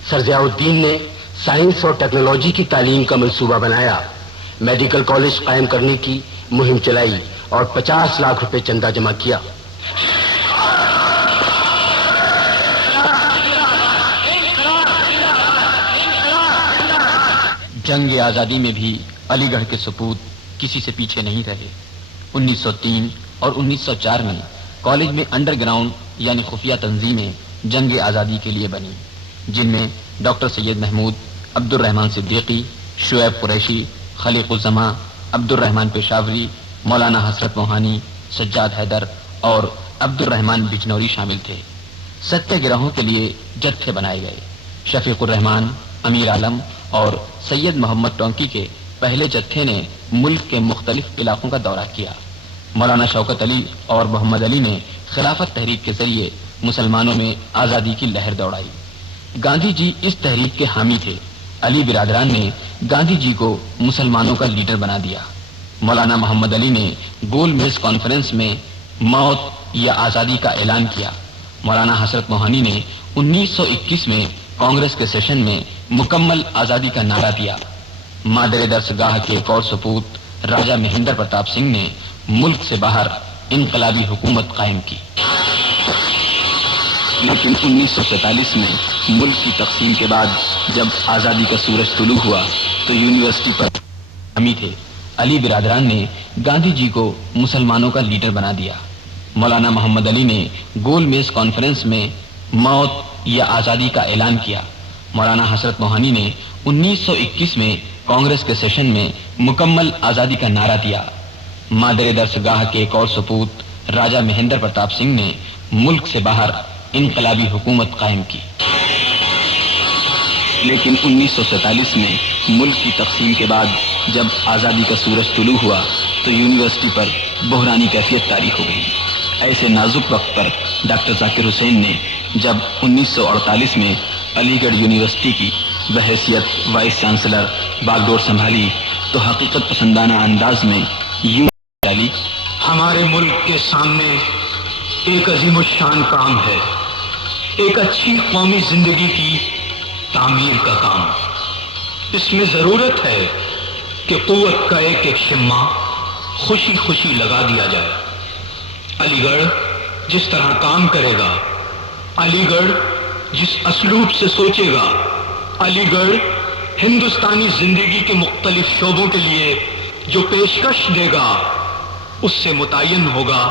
سر ضیاء الدین نے سائنس اور ٹیکنالوجی کی تعلیم کا منصوبہ بنایا، میڈیکل کالج قائم کرنے کی مہم چلائی اور 50 لاکھ روپے چندہ جمع کیا۔ جنگ آزادی میں بھی علی گڑھ کے سپوت کسی سے پیچھے نہیں رہے۔ 1903 اور 1904 میں کالج میں انڈر گراؤنڈ یعنی خفیہ تنظیمیں جنگ آزادی کے لیے بنی، جن میں ڈاکٹر سید محمود، عبد الرحمن صدیقی، شعیب قریشی، خلیق الزماں، عبد الرحمن پشاوری، مولانا حسرت موہانی، سجاد حیدر اور عبد الرحمن بجنوری شامل تھے۔ ستیہ گرہوں کے لیے جتھے بنائے گئے۔ شفیق الرحمان، امیر عالم اور سید محمد ٹونکی کے پہلے جتھے نے ملک کے مختلف علاقوں کا دورہ کیا۔ مولانا شوکت علی اور محمد علی نے خلافت تحریک کے ذریعے مسلمانوں میں آزادی کی لہر دوڑائی۔ گاندھی جی اس تحریک کے حامی تھے۔ علی برادران نے گاندھی جی کو مسلمانوں کا لیڈر بنا دیا۔ مولانا محمد علی نے گول میز کانفرنس میں موت یا آزادی کا اعلان کیا۔ مولانا حسرت موہانی نے 1921 میں کانگریس کے سیشن میں مکمل آزادی کا نعرہ دیا۔ مادر درسگاہ کے ایک اور سپوت راجہ مہندر پرتاپ سنگھ نے ملک سے باہر انقلابی حکومت قائم کی، لیکن 1947 میں ملک کی تقسیم کے بعد جب آزادی کا سورج طلوع ہوا تو یونیورسٹی پر حامی تھے۔ علی برادران نے گاندھی جی کو مسلمانوں کا لیڈر بنا دیا۔ مولانا محمد علی نے گول میز کانفرنس میں موت یا آزادی کا اعلان کیا۔ مولانا حسرت موہانی نے 1921 میں کانگریس کے سیشن میں مکمل آزادی کا نعرہ دیا۔ مادر درسگاہ کے ایک اور سپوت راجہ مہندر پرتاپ سنگھ نے ملک سے باہر انقلابی حکومت قائم کی، لیکن 1947 میں ملک کی تقسیم کے بعد جب آزادی کا سورج طلوع ہوا تو یونیورسٹی پر بحرانی کیفیت طاری ہو گئی۔ ایسے نازک وقت پر ڈاکٹر ذاکر حسین نے جب 1948 میں علی گڑھ یونیورسٹی کی بحیثیت وائس چانسلر باغ ڈور سنبھالی تو حقیقت پسندانہ انداز میں یوں ڈالی: ہمارے ملک کے سامنے ایک عظیم الشان کام ہے، ایک اچھی قومی زندگی کی تعمیر کا کام۔ اس میں ضرورت ہے کہ قوت کا ایک ایک شمع خوشی خوشی لگا دیا جائے۔ علی گڑھ جس طرح کام کرے گا، علی گڑھ جس اسلوب سے سوچے گا، علی گڑھ ہندوستانی زندگی کے مختلف شعبوں کے لیے جو پیشکش دے گا، اس سے متعین ہوگا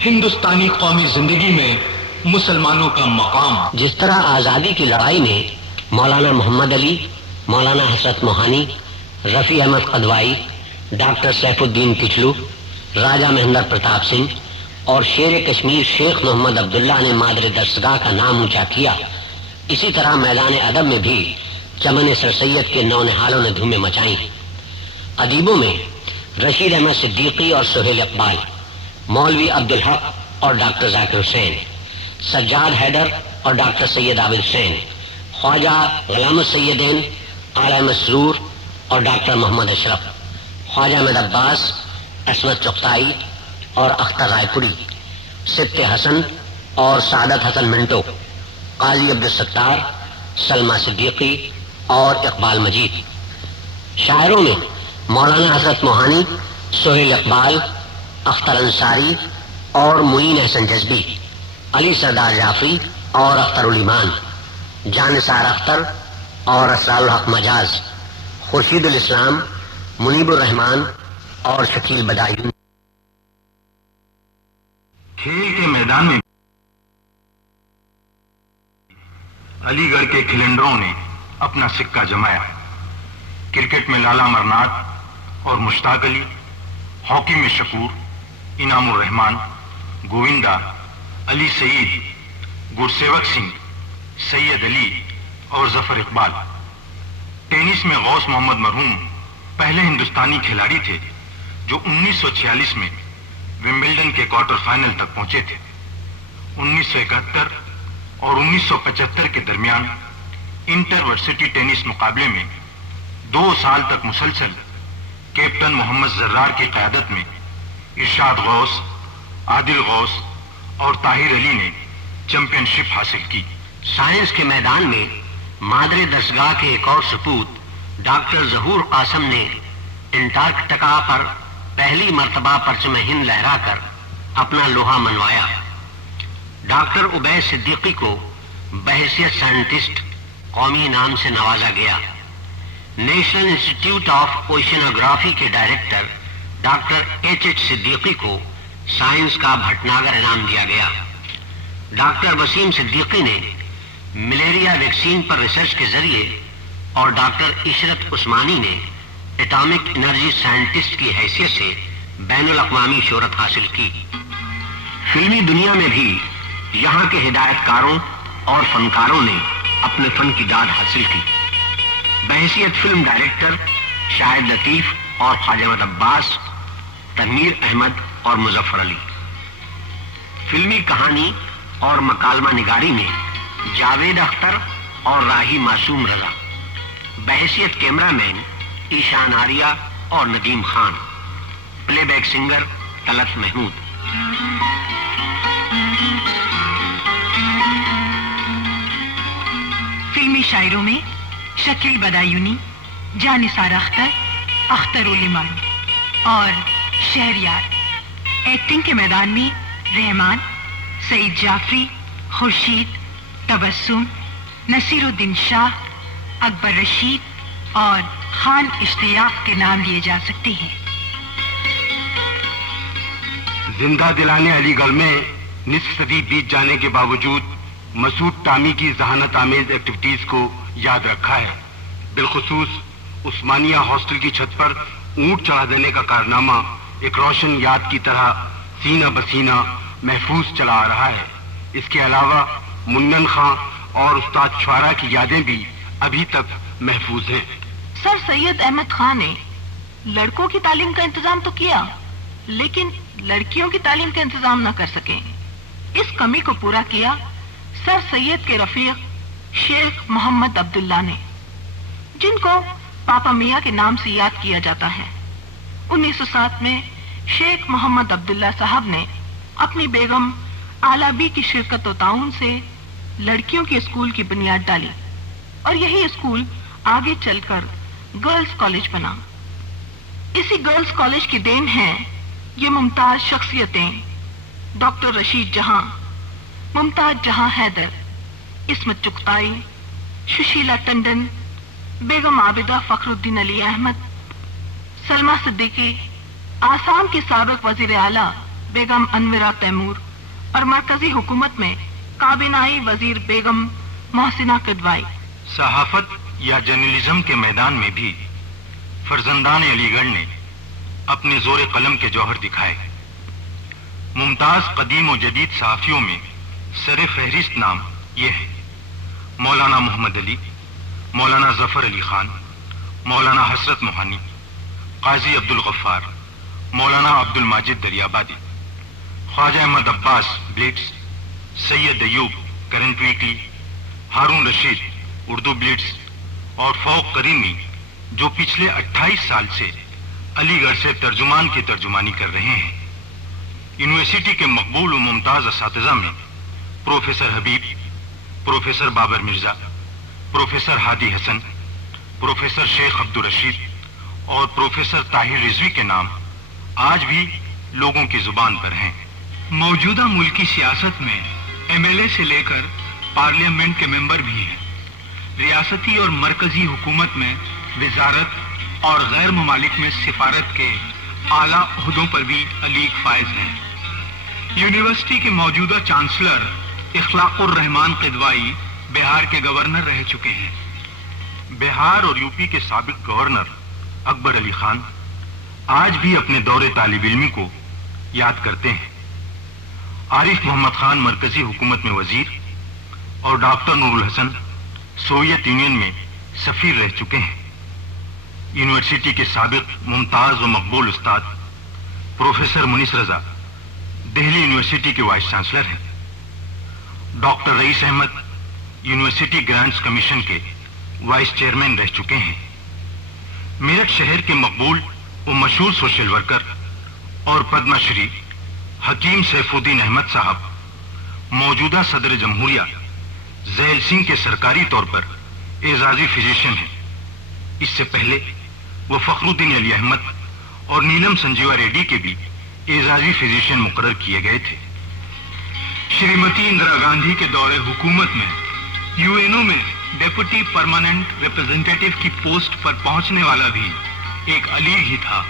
ہندوستانی قومی زندگی میں مسلمانوں کا مقام۔ جس طرح آزادی کی لڑائی میں مولانا محمد علی، مولانا حسرت موہانی، رفیع احمد قدوائی، ڈاکٹر سیف الدین کچلو، راجہ مہندر پرتاپ سنگھ اور شیر کشمیر شیخ محمد عبداللہ نے مادر درسگاہ کا نام اونچا کیا، اسی طرح میدان ادب میں بھی چمن سر سید کے نونہالوں نے دھومیں مچائیں۔ ادیبوں میں رشید احمد صدیقی اور سہیل اقبال، مولوی عبدالحق اور ڈاکٹر ذاکر حسین، سجاد حیدر اور ڈاکٹر سید عابد حسین، خواجہ غلام السیدین، اعلی مسرور اور ڈاکٹر محمد اشرف، خواجہ احمد عباس، عصمت چغتائی اور اختر رائے پوری، سبت حسن اور سعادت حسن منٹو، قاضی عبدالستار، سلمہ صدیقی اور اقبال مجید۔ شاعروں میں مولانا حسرت موہانی، سہیل اقبال، اختر انصاری اور معین احسن جذبی، علی سردار جعفری اور اختر الایمان، جانثار اختر اور اسرار الحق مجاز، خورشید الاسلام، منیب الرحمان اور شکیل بدایون۔ کھیل کے میدان میں علی گڑھ کے کھلنڈروں نے اپنا سکہ جمایا۔ کرکٹ میں لالا امرناتھ اور مشتاق علی، ہاکی میں شکور، انعام الرحمان، گووندا، علی سعید گرسیوک سنگھ، سید علی اور ظفر اقبال۔ ٹینس میں غوث محمد مرحوم پہلے ہندوستانی کھلاڑی تھے جو 1946 میں ومبلڈن کے کوارٹر فائنل تک پہنچے تھے۔ 1971 اور 1975 کے درمیان انٹر ورسٹی ٹینس مقابلے میں 2 سال تک مسلسل کیپٹن محمد زرار کی قیادت میں ارشاد غوث، عادل غوث اور طاہر علی نے چیمپئن شپ حاصل کی۔ سائنس کے میدان میں مادر دستگاہ کے ایک اور سپوت ڈاکٹر ظہور قاسم نے انٹارکٹیکا پر پہلی مرتبہ پرچم ہند لہرا کر اپنا لوہا منوایا۔ ڈاکٹر عبید صدیقی کو بحیثیت سائنٹسٹ قومی انعام سے نوازا گیا۔ نیشنل انسٹیٹیوٹ آف اوشینوگرافی کے ڈائریکٹر ڈاکٹر ایچ صدیقی کو سائنس کا بھٹناگر انعام دیا گیا۔ ڈاکٹر وسیم صدیقی نے ملیریا ویکسین پر ریسرچ کے ذریعے اور ڈاکٹر عشرت عثمانی نے ایٹامک انرجی سائنٹسٹ کی حیثیت سے بین الاقوامی شہرت حاصل کی۔ فلمی دنیا میں بھی یہاں کے ہدایت کاروں اور فنکاروں نے اپنے فن کی داد حاصل کی۔ بحیثیت فلم ڈائریکٹر شاہد لطیف اور خواجہ احمد عباس، تنویر احمد اور مظفر علی۔ فلمی کہانی اور مکالمہ نگاری میں جاوید اختر اور راہی معصوم رضا۔ بحیثیت کیمرہ مین ایشان آریہ اور Nadeem Khan. Playback singer Talat Mahmood. فلمی شاعروں میں شکیل بدایونی، جانثار اختر، اختر علیمان اور شہریار۔ ایکٹنگ کے میدان میں رحمان، سعید جعفری، خورشید، تبسم، نصیر الدین شاہ، اکبر رشید اور خان اشتیاق کے نام لیے جا سکتے ہیں۔ زندہ دلانے علی گڑھ میں نصف صدی بیت جانے کے باوجود مسعود ٹامی کی ذہانت آمیز ایکٹیویٹیز کو یاد رکھا ہے۔ بالخصوص عثمانیہ ہاسٹل کی چھت پر اونٹ چڑھا دینے کا کارنامہ ایک روشن یاد کی طرح سینہ بسینہ محفوظ چلا آ رہا ہے۔ اس کے علاوہ منن خان اور استاد شعرا کی یادیں بھی ابھی تک محفوظ ہیں۔ سر سید احمد خان نے لڑکوں کی تعلیم کا انتظام تو کیا، لیکن لڑکیوں کی تعلیم کا انتظام نہ کر سکے۔ اس کمی کو پورا کیا سر سید کے رفیق شیخ محمد عبداللہ نے، جن کو پاپا میاں کے نام سے یاد کیا جاتا ہے۔ 1907 میں شیخ محمد عبداللہ صاحب نے اپنی بیگم آلابی کی شرکت و تعاون سے لڑکیوں کے اسکول کی بنیاد ڈالی اور یہی اسکول آگے چل کر گرلز کالج بنا۔ اسی گرلز کالج کی دین ہے یہ ممتاز شخصیتیں ڈاکٹر رشید جہاں، ممتاز جہاں حیدر، عصمت چغتائی، سشیلا ٹنڈن، بیگم عابدہ فخر الدین علی احمد، سلمہ صدیقی، آسام کی سابق وزیر اعلیٰ بیگم انورا تیمور اور مرکزی حکومت میں کابینائی وزیر بیگم محسنہ کدوائی۔ صحافت یا جرنلزم کے میدان میں بھی فرزندان علی گڑھ نے اپنے زور قلم کے جوہر دکھائے۔ ممتاز قدیم و جدید صحافیوں میں سر فہرست نام یہ ہے: مولانا محمد علی، مولانا ظفر علی خان، مولانا حسرت موہانی، قاضی عبد الغفار، مولانا عبد الماجد دریابادی، خواجہ احمد عباس بلیٹس، سید ایوب کرنٹ ویکلی، ہارون رشید اردو بلیٹس اور فوق کریمی جو پچھلے 28 سال سے علی گڑھ سے ترجمان کی ترجمانی کر رہے ہیں۔ یونیورسٹی کے مقبول و ممتاز اساتذہ میں پروفیسر حبیب، پروفیسر بابر مرزا، پروفیسر ہادی حسن، پروفیسر شیخ عبدالرشید اور پروفیسر طاہر رضوی کے نام آج بھی لوگوں کی زبان پر ہیں۔ موجودہ ملکی سیاست میں ایم ایل اے سے لے کر پارلیمنٹ کے ممبر بھی ہیں۔ ریاستی اور مرکزی حکومت میں وزارت اور غیر ممالک میں سفارت کے اعلیٰ عہدوں پر بھی علیق فائز ہیں۔ یونیورسٹی کے موجودہ چانسلر اخلاق الرحمان قدوائی بہار کے گورنر رہ چکے ہیں۔ بہار اور یو پی کے سابق گورنر اکبر علی خان آج بھی اپنے دور طالب علمی کو یاد کرتے ہیں۔ عارف محمد خان مرکزی حکومت میں وزیر اور ڈاکٹر نور الحسن سوویت یونین میں سفیر رہ چکے ہیں۔ یونیورسٹی کے سابق ممتاز و مقبول استاد پروفیسر منیس رضا دہلی یونیورسٹی کے وائس چانسلر ہیں۔ ڈاکٹر رئیس احمد یونیورسٹی گرانٹس کمیشن کے وائس چیئرمین رہ چکے ہیں۔ میرٹھ شہر کے مقبول و مشہور سوشل ورکر اور پدم شری حکیم سیف الدین احمد صاحب موجودہ صدر جمہوریہ ذیل سنگھ کے سرکاری طور پر اعزازی فزیشین ہیں۔ اس سے پہلے وہ فخر الدین علی احمد اور نیلم سنجیوا ریڈی کے بھی اعزازی فزیشین مقرر کیے گئے تھے۔ شریمتی اندرا گاندھی کے دور حکومت میں یو این او میں ڈیپوٹی پرماننٹ ریپرزینٹیٹو کی پوسٹ پر پہنچنے والا بھی ایک علی ہی تھا،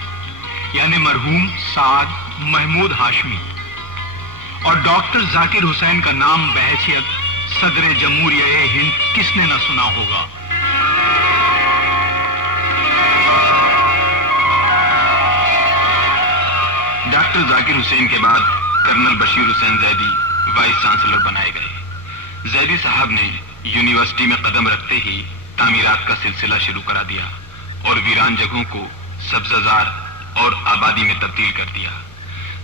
یعنی مرحوم سعد محمود ہاشمی۔ اور ڈاکٹر ذاکر حسین کا نام بحیثیت صدر جمہوریہ ہند کس نے نہ سنا ہوگا۔ ڈاکٹر ذاکر حسین کے بعد کرنل بشیر حسین زیدی وائس چانسلر بنائے گئے۔ زیدی صاحب نے یونیورسٹی میں قدم رکھتے ہی تعمیرات کا سلسلہ شروع کرا دیا اور ویران جگہوں کو سبزہ زار اور آبادی میں تبدیل کر دیا۔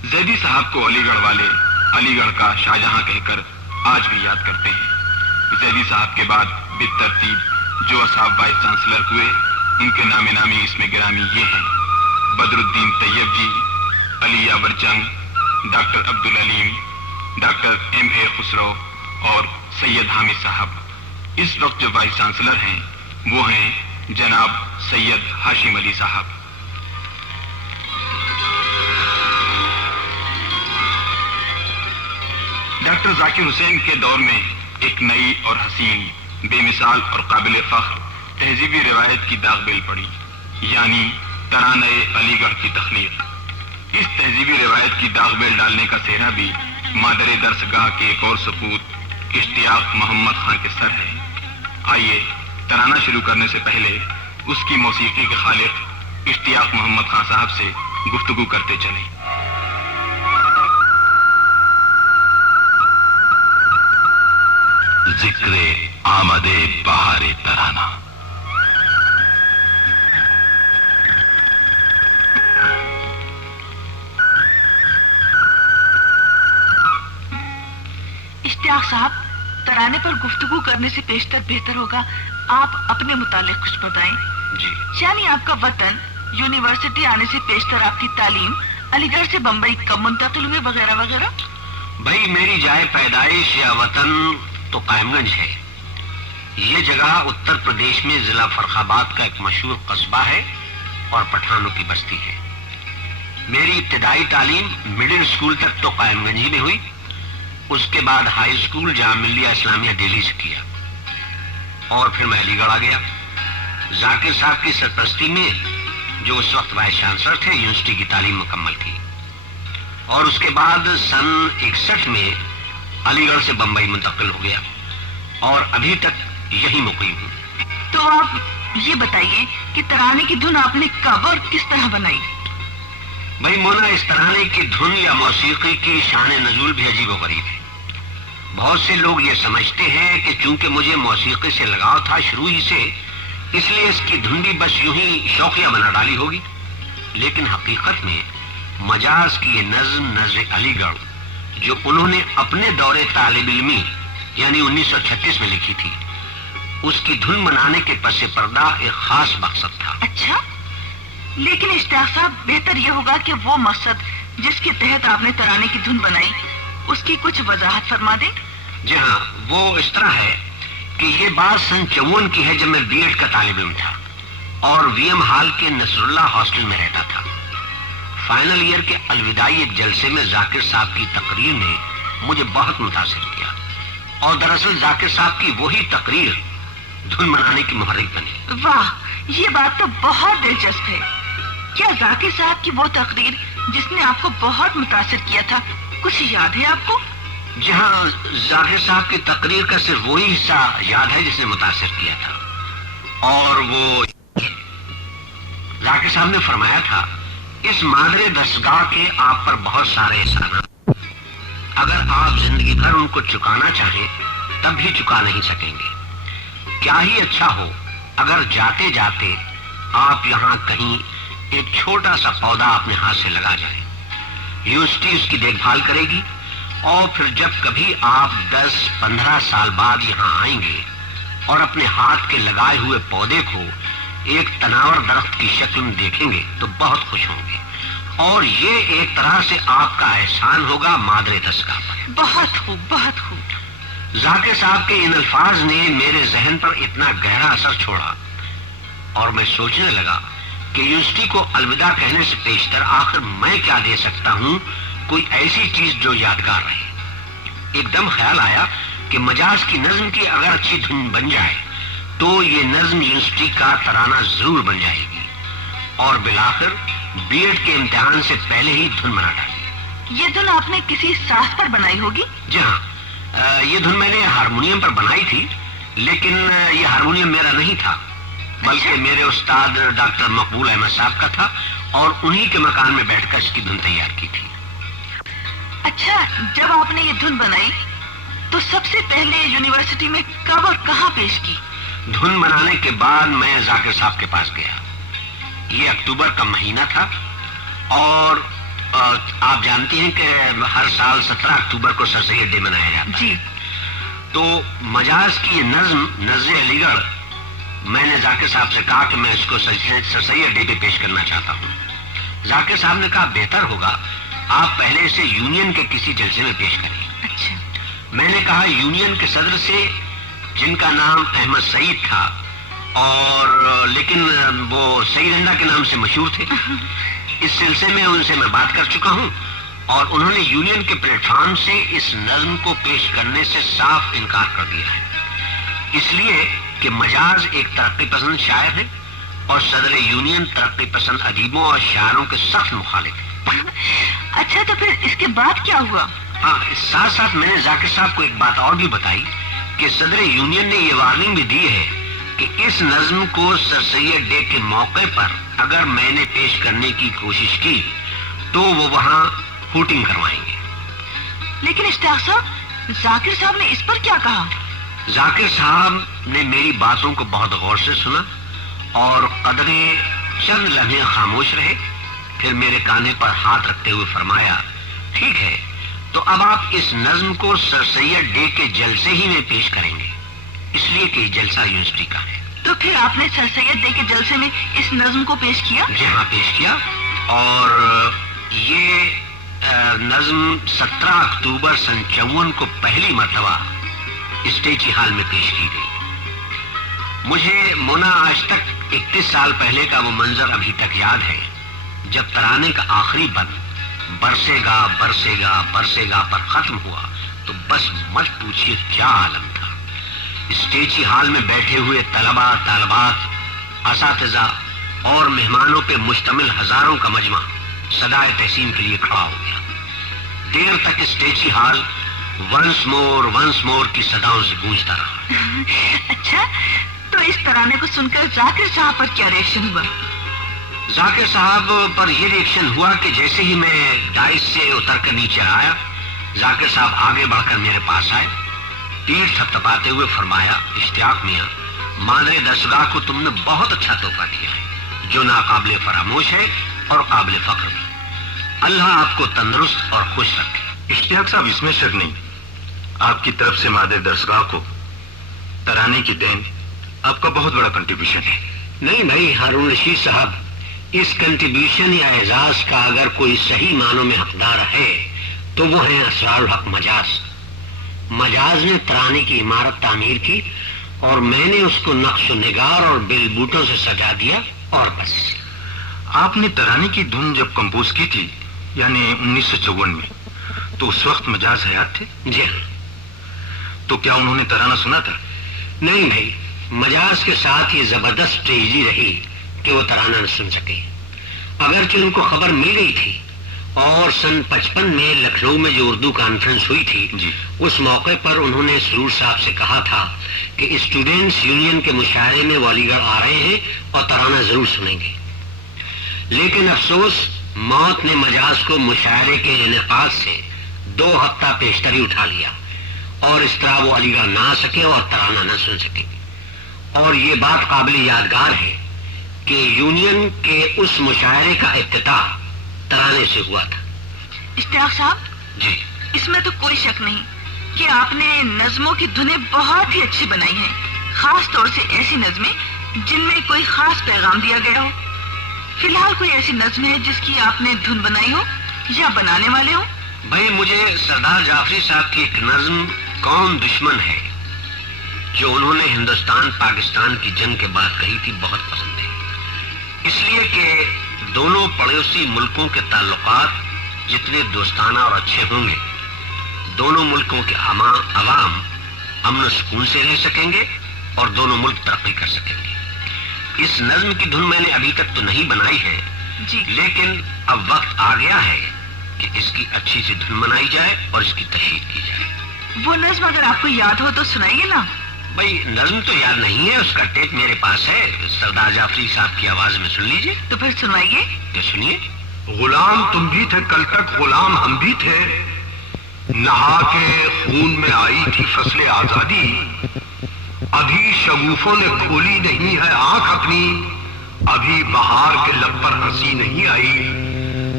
زیدی صاحب کو علی گڑھ والے علی گڑھ کا شاہجہاں کہہ کر آج بھی یاد کرتے ہیں۔ زیدی صاحب کے بعد بالترتیب جو اصحاب وائس چانسلر ہوئے ان کے نام نامی اسم گرامی یہ ہیں: بدر الدین طیب جی، علی یاور جنگ، ڈاکٹر عبدالعلیم، ڈاکٹر ایم اے خسرو اور سید حامد صاحب۔ اس وقت جو وائس چانسلر ہیں وہ ہیں جناب سید ہاشم علی صاحب۔ ڈاکٹر ذاکر حسین کے دور میں ایک نئی اور حسین، بے مثال اور قابل فخر تہذیبی روایت کی داغ بیل پڑی، یعنی ترانۂ علی گڑھ کی تخلیق۔ اس تہذیبی روایت کی داغ بیل ڈالنے کا سہرا بھی مادر درس گاہ کے ایک اور سپوت اشتیاق محمد خان کے سر ہے۔ آئیے ترانہ شروع کرنے سے پہلے اس کی موسیقی کے خالق اشتیاق محمد خان صاحب سے گفتگو کرتے چلیں۔ ذکر آمد بہار ترانہ۔ اشتیاق صاحب، ترانے پر گفتگو کرنے سے پیشتر بہتر ہوگا آپ اپنے متعلق کچھ بتائیں۔ جی، یعنی آپ کا وطن، یونیورسٹی آنے سے پیشتر آپ کی تعلیم، علی گڑھ سے بمبئی کب منتقل ہوئے، وغیرہ وغیرہ۔ بھائی میری جائے پیدائش یا وطن تو قائم گنج ہے۔ یہ جگہ اتر پردیش میں ضلع فرخ آباد کا ایک مشہور قصبہ ہے اور پٹھانوں کی بستی ہے۔ میری ابتدائی تعلیم مڈل اسکول تک تو قائم گنج ہی میں ہوئی، اس کے بعد ہائی اسکول جامعہ ملیہ اسلامیہ دہلی سے کیا اور پھر میں علی گڑھ آ گیا۔ ذاکر صاحب کی سرپرستی میں، جو اس وقت وائس چانسلر تھے، یونیورسٹی کی تعلیم مکمل کی اور اس کے بعد سن 61 میں علی گڑھ سے بمبئی منتقل ہو گیا اور ابھی تک یہی مقیم ہوں۔ تو آپ یہ بتائیے کہ ترانے کی دھن آپ نے کب اور کس طرح بنائی؟ بھائی مونا، اس ترانے کی دھن یا موسیقی کی شان نزول بھی عجیب و غریب ہے۔ بہت سے لوگ یہ سمجھتے ہیں کہ چونکہ مجھے موسیقی سے لگاؤ تھا شروع ہی سے، اس لیے اس کی دھن بھی بس یوں ہی شوقیہ بنا ڈالی ہوگی، لیکن حقیقت میں مجاز کی یہ نظم نظر علی گڑھ جو انہوں نے اپنے دور طالب علمی یعنی 1936 میں لکھی تھی، اس کی دھن بنانے کے پس پردہ ایک خاص مقصد تھا۔ اچھا، لیکن اشتیاق صاحب، بہتر یہ ہوگا کہ وہ مقصد جس کے تحت آپ نے ترانے کی دھن بنائی اس کی کچھ وضاحت فرما دیں۔ جی ہاں، وہ اس طرح ہے کہ یہ بات سن 54 کی ہے جب میں بی ایڈ کا طالب علم تھا اور وی ایم ہال کے نصر اللہ ہاسٹل میں رہتا تھا۔ فائنل ایئر کے الوداعی ایک جلسے میں ذاکر صاحب کی تقریر نے مجھے بہت متاثر کیا اور دراصل ذاکر صاحب کی وہی تقریر دھن بنانے کی محرک بنی۔ واہ، یہ بات تو بہت دلچسپ ہے۔ کیا ذاکر صاحب کی وہ تقریر جس نے آپ کو بہت متاثر کیا تھا کچھ یاد ہے آپ کو؟ جی ہاں، ذاکر صاحب کی تقریر کا صرف وہی حصہ یاد ہے جس نے متاثر کیا تھا، اور وہ ذاکر صاحب نے فرمایا تھا، اس مادر دستگاہ کے آپ پر بہت سارے احسانات، اگر آپ زندگی بھر ان کو چکانا چاہیں تب بھی چکا نہیں سکیں گے۔ کیا ہی اچھا ہو اگر جاتے جاتے آپ یہاں کہیں ایک چھوٹا سا پودا اپنے ہاتھ سے لگا جائیں۔ یونیورسٹی اس کی دیکھ بھال کرے گی، اور پھر جب کبھی آپ 10-15 سال بعد یہاں آئیں گے اور اپنے ہاتھ کے لگائے ہوئے پودے کو ایک تناور درخت کی شکل میں دیکھیں گے تو بہت خوش ہوں گے، اور یہ ایک طرح سے آپ کا احسان ہوگا مادر دستگاہ پر۔ بہت خوب، بہت خوب۔ ذاکر صاحب کے ان الفاظ نے میرے ذہن پر اتنا گہرا اثر چھوڑا، اور میں سوچنے لگا کہ یونیورسٹی کو الوداع کہنے سے پیشتر آخر میں کیا دے سکتا ہوں، کوئی ایسی چیز جو یادگار رہے۔ ایک دم خیال آیا کہ مجاز کی نظم کی اگر اچھی دھن بن جائے تو یہ نظم یونیورسٹی کا ترانہ ضرور بن جائے گی، اور بالآخر بی ایڈ کے امتحان سے پہلے ہی دھن بنا ڈالی۔ یہ دھن آپ نے کسی ساز پر بنائی ہوگی؟ جی ہاں، یہ دھن میں نے ہارمونیم پر بنائی تھی، لیکن یہ ہارمونیم میرا نہیں تھا، بلکہ میرے استاد ڈاکٹر مقبول احمد صاحب کا تھا، اور انہی کے مکان میں بیٹھ کر اس کی دھن تیار کی تھی۔ اچھا، جب آپ نے یہ دھن بنائی تو سب سے پہلے یونیورسٹی میں کب اور کہاں پیش کی؟ دھن بنانے کے بعد میں ذاکر صاحب کے پاس گیا۔ یہ اکتوبر کا مہینہ تھا، اور آپ جانتی ہیں کہ ہر سال 17 اکتوبر کو سر سید ڈے منایا جاتا ہے۔ جی۔ تو مجاز کی یہ نظم نظر علی گڑھ میں نے ذاکر صاحب سے کہا کہ میں اس کو سر سید ڈے پہ پیش کرنا چاہتا ہوں۔ ذاکر صاحب نے کہا بہتر ہوگا آپ پہلے اسے یونین کے کسی جلسے میں پیش کریں۔ اچھا۔ میں نے کہا یونین کے صدر سے، جن کا نام احمد سعید تھا، اور لیکن وہ سعید انڈا کے نام سے مشہور تھے، اس سلسلے میں ان سے میں بات کر چکا ہوں، اور انہوں نے یونین کے پلیٹ فارم سے اس نظم کو پیش کرنے سے صاف انکار کر دیا ہے، اس لیے کہ مجاز ایک ترقی پسند شاعر ہے، اور صدر یونین ترقی پسند ادیبوں اور شاعروں کے سخت مخالف ہیں۔ اچھا، تو پھر اس کے بعد کیا ہوا؟ ہاں، ساتھ ساتھ میں نے ذاکر صاحب کو ایک بات اور بھی بتائی کہ صدر یونین نے یہ وارننگ بھی دی ہے کہ اس نظم کو سر سید ڈے کے موقع پر اگر میں نے پیش کرنے کی کوشش کی تو وہ وہاں ہوٹنگ کروائیں گے۔ لیکن اشتیاق صاحب، ذاکر صاحب نے اس پر کیا کہا؟ ذاکر صاحب نے میری باتوں کو بہت غور سے سنا، اور قدرے چند لمحے خاموش رہے، پھر میرے کانے پر ہاتھ رکھتے ہوئے فرمایا، ٹھیک ہے، تو اب آپ اس نظم کو سر سید ڈے کے جلسے ہی میں پیش کریں گے، اس لیے کہ یہ جلسہ یونیورسٹی کا ہے۔ تو پھر آپ نے سر سید ڈے کے جلسے میں اس نظم کو پیش کیا؟ جی ہاں، پیش کیا، اور یہ نظم 17 اکتوبر سن 54 کو پہلی مرتبہ اسٹیچی ہال میں پیش کی گئی۔ مجھے مونا آج تک 31 سال پہلے کا وہ منظر ابھی تک یاد ہے، جب ترانے کا آخری بند برسے گا برسے گا برسے گا پر ختم ہوا تو بس مت پوچھیے کیا عالم تھا۔ اسٹیچی ہال میں بیٹھے ہوئے طلباء، طالبات، اساتذہ اور مہمانوں پہ مشتمل ہزاروں کا مجمع صدائے تحسین کے لیے کھڑا ہو گیا۔ دیر تک اسٹیچی ہال ونس مور کی صداؤں سے گونجتا رہا۔ اچھا، تو اس ترانے کو سن کر ذاکر صاحب پر کیا ریئیکشن ہوا؟ ذاکر صاحب پر یہ ریئیکشن ہوا کہ جیسے ہی میں ڈائس سے اتر کر نیچے آیا، ذاکر صاحب آگے بڑھ کر میرے پاس آئے، پیٹھ تھپتھپاتے ہوئے فرمایا، اشتیاق میاں، مادر درسگاہ کو تم نے بہت اچھا تحفہ دیا ہے، جو ناقابل فراموش ہے اور قابل فخر بھی۔ اللہ آپ کو تندرست اور خوش رکھے۔ اشتیاق صاحب، اس میں شک نہیں، آپ کی طرف سے مادر درسگاہ کو ترانے کی دین آپ کا بہت بڑا کنٹریبیوشن ہے۔ نہیں ہارون رشید صاحب، اس کنٹریبیوشن یا اعزاز کا اگر کوئی صحیح معنوں میں حقدار ہے تو وہ ہے اسرار الحق مجاز نے ترانے کی عمارت تعمیر کی، اور میں نے اس کو نقش و نگار اور بیل بوٹوں سے سجا دیا، اور بس۔ آپ نے ترانے کی دھن جب کمپوز کی تھی، یعنی 1954 میں، تو اس وقت مجاز حیات تھے؟ جی ہاں۔ تو کیا انہوں نے ترانہ سنا تھا؟ نہیں، مجاز کے ساتھ یہ زبردست ٹریجڈی رہی کہ وہ ترانہ نہ سن سکے، اگرچہ ان کو خبر مل گئی تھی، اور سن 55 میں لکھنؤ میں جو اردو کانفرنس ہوئی تھی، جی، اس موقع پر انہوں نے سرور صاحب سے کہا تھا کہ اسٹوڈنٹس یونین کے مشاعرے میں وہ علی گڑھ آ رہے ہیں اور ترانہ ضرور سنیں گے، لیکن افسوس موت نے مجاز کو مشاعرے کے انعقاد سے 2 ہفتہ پیشتری اٹھا لیا، اور اس طرح وہ علی گڑھ نہ آ سکے اور ترانہ نہ سن سکے. اور یہ بات قابل یادگار ہے کہ یونین کے اس مشاعرے کا افتتاح ترانے سے ہوا تھا. اشتیاق صاحب جی، اس میں تو کوئی شک نہیں کہ آپ نے نظموں کی دھنیں بہت ہی اچھی بنائی ہیں، خاص طور سے ایسی نظمیں جن میں کوئی خاص پیغام دیا گیا ہو. فی الحال کوئی ایسی نظم ہے جس کی آپ نے دھن بنائی ہو یا بنانے والے ہو؟ بھائی مجھے سردار جعفری صاحب کی ایک نظم کون دشمن ہے جو انہوں نے ہندوستان پاکستان کی جنگ کے بعد کہی تھی بہت پسند ہے. اس لیے کہ دونوں پڑوسی ملکوں کے تعلقات جتنے دوستانہ اور اچھے ہوں گے، دونوں ملکوں کے عوام امن و سکون سے رہ سکیں گے اور دونوں ملک ترقی کر سکیں گے. اس نظم کی دھن میں نے ابھی تک تو نہیں بنائی ہے جی، لیکن اب وقت آ گیا ہے کہ اس کی اچھی سی دھن بنائی جائے اور اس کی تشہیر کی جائے. وہ نظم اگر آپ کو یاد ہو تو سنائیے نا. بھائی نظم تو یاد نہیں ہے، اس کا ٹیپ میرے پاس ہے، سردار جعفری صاحب کی آواز میں سن لیجئے. تو پھر سنوائیے. تو سنیے. غلام تم بھی تھے کل تک، غلام ہم بھی تھے، نہا کے خون میں آئی تھی فصل آزادی، ابھی شگوفوں نے کھولی نہیں ہے آنکھ اپنی، ابھی بہار کے لب پر ہنسی نہیں آئی،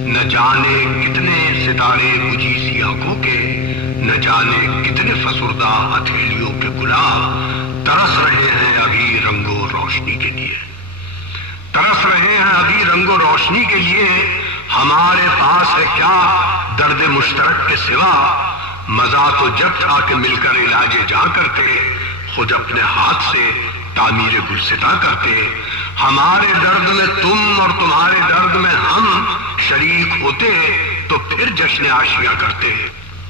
نہ جانے کتنے ستارے بجھی سی آنکھوں کے، نہ جانے کتنے فسردہ ہتھیلیوں کے گلاب ترس رہے ہیں ابھی رنگ و روشنی کے لیے، ترس رہے ہیں ابھی رنگ و روشنی کے لیے. ہمارے پاس ہے کیا درد مشترک کے سوا، مزہ تو جب تھا کہ مل کر علاج جاں کرتے، خود اپنے ہاتھ سے تعمیر گلستاں کرتے. ہمارے درد میں تم اور تمہارے درد میں ہم شریک ہوتے تو پھر جشن عاشیاں کرتے.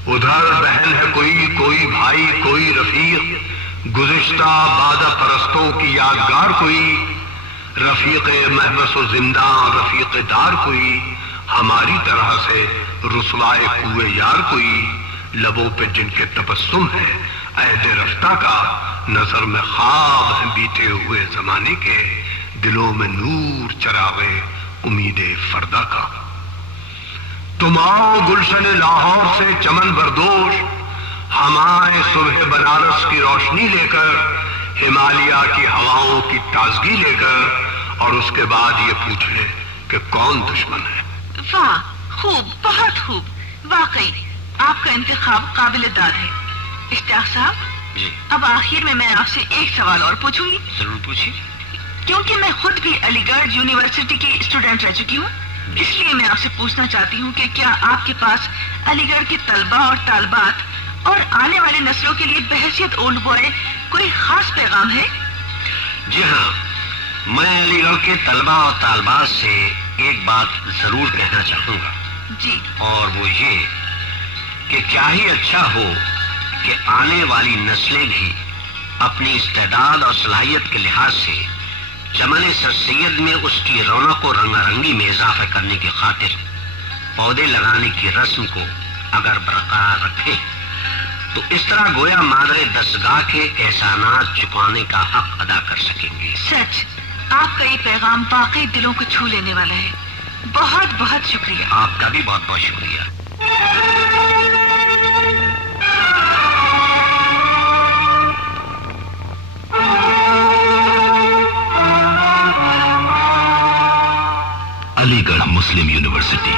ادھر بہن ہے کوئی بھائی کوئی رفیق، گزشتہ بادہ پرستوں کی یادگار کوئی، رفیق محبس و زندہ رفیق دار کوئی، ہماری طرح سے رسوائے کوئے یار کوئی، لبوں پہ جن کے تبسم ہے عہد رفتہ کا، نظر میں خواب ہیں بیتے ہوئے زمانے کے، دلوں میں نور چراغے امید فردا کا. تم آؤ گلشن لاہور سے چمن بردوش، ہم آئے صبح بنارس کی روشنی لے کر، ہمالیہ کی ہواؤں کی تازگی لے کر، اور اس کے بعد یہ پوچھیں کہ کون دشمن ہے. واہ، خوب، بہت خوب، واقعی آپ کا انتخاب قابل داد ہے. اشتیاق صاحب جی، اب آخر میں آپ سے ایک سوال اور پوچھوں گی. ضرور پوچھیے. کیونکہ میں خود بھی علی گڑھ یونیورسٹی کی اسٹوڈنٹ رہ چکی ہوں، اس لیے میں آپ سے پوچھنا چاہتی ہوں کہ کیا آپ کے پاس علی گڑھ کے طلباء اور طالبات اور آنے والے نسلوں کے لیے بحیثیت اولڈ بوائے کوئی خاص پیغام ہے؟ جی ہاں، میں علی گڑھ کے طلباء اور طالبات سے ایک بات ضرور کہنا چاہوں گا. جی، اور وہ یہ کہ کیا ہی اچھا ہو کہ آنے والی نسلیں بھی اپنی استعداد اور صلاحیت کے لحاظ سے چمن سر سید میں اس کی رونق و رنگا رنگی میں اضافہ کرنے کی خاطر پودے لگانے کی رسم کو اگر برقرار رکھیں تو اس طرح گویا مادر دستگاہ کے احسانات چکانے کا حق ادا کر سکیں گے. سچ آپ کا یہ پیغام واقعی دلوں کو چھو لینے والا ہے. بہت بہت شکریہ. آپ کا بھی بہت بہت شکریہ. علی گڑھ مسلم یونیورسٹی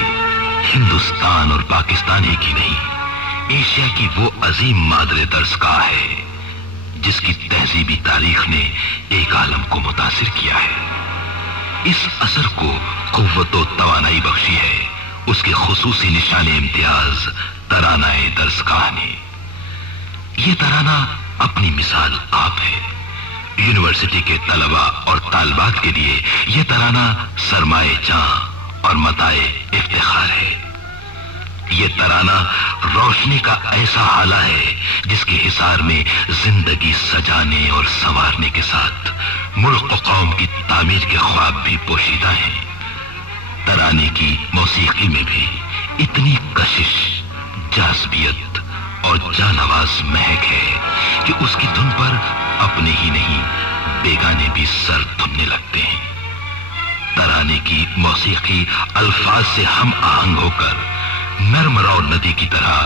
ہندوستان اور پاکستان ہی کی نہیں، ایشیا کی وہ عظیم مادر درسگاہ ہے جس کی تہذیبی تاریخ نے ایک عالم کو متاثر کیا ہے. اس اثر کو قوت و توانائی بخشی ہے اس کے خصوصی نشان امتیاز ترانہ درسگاہ نے. یہ ترانہ اپنی مثال آپ ہے. یونیورسٹی کے طلباء اور طالبات کے لیے یہ ترانہ سرمایہ جاں اور متاع افتخار ہے. یہ ترانہ روشنی کا ایسا آلہ ہے جس کے حصار میں زندگی سجانے اور سنوارنے کے ساتھ ملک و قوم کی تعمیر کے خواب بھی پوشیدہ ہیں. ترانے کی موسیقی میں بھی اتنی کشش، جاذبیت اور جانواز مہک ہے کہ اس کی دھن پر اپنے ہی نہیں بیگانے بھی سر دھننے لگتے ہیں. ترانے کی موسیقی الفاظ سے ہم آہنگ ہو کر نرم رو ندی کی طرح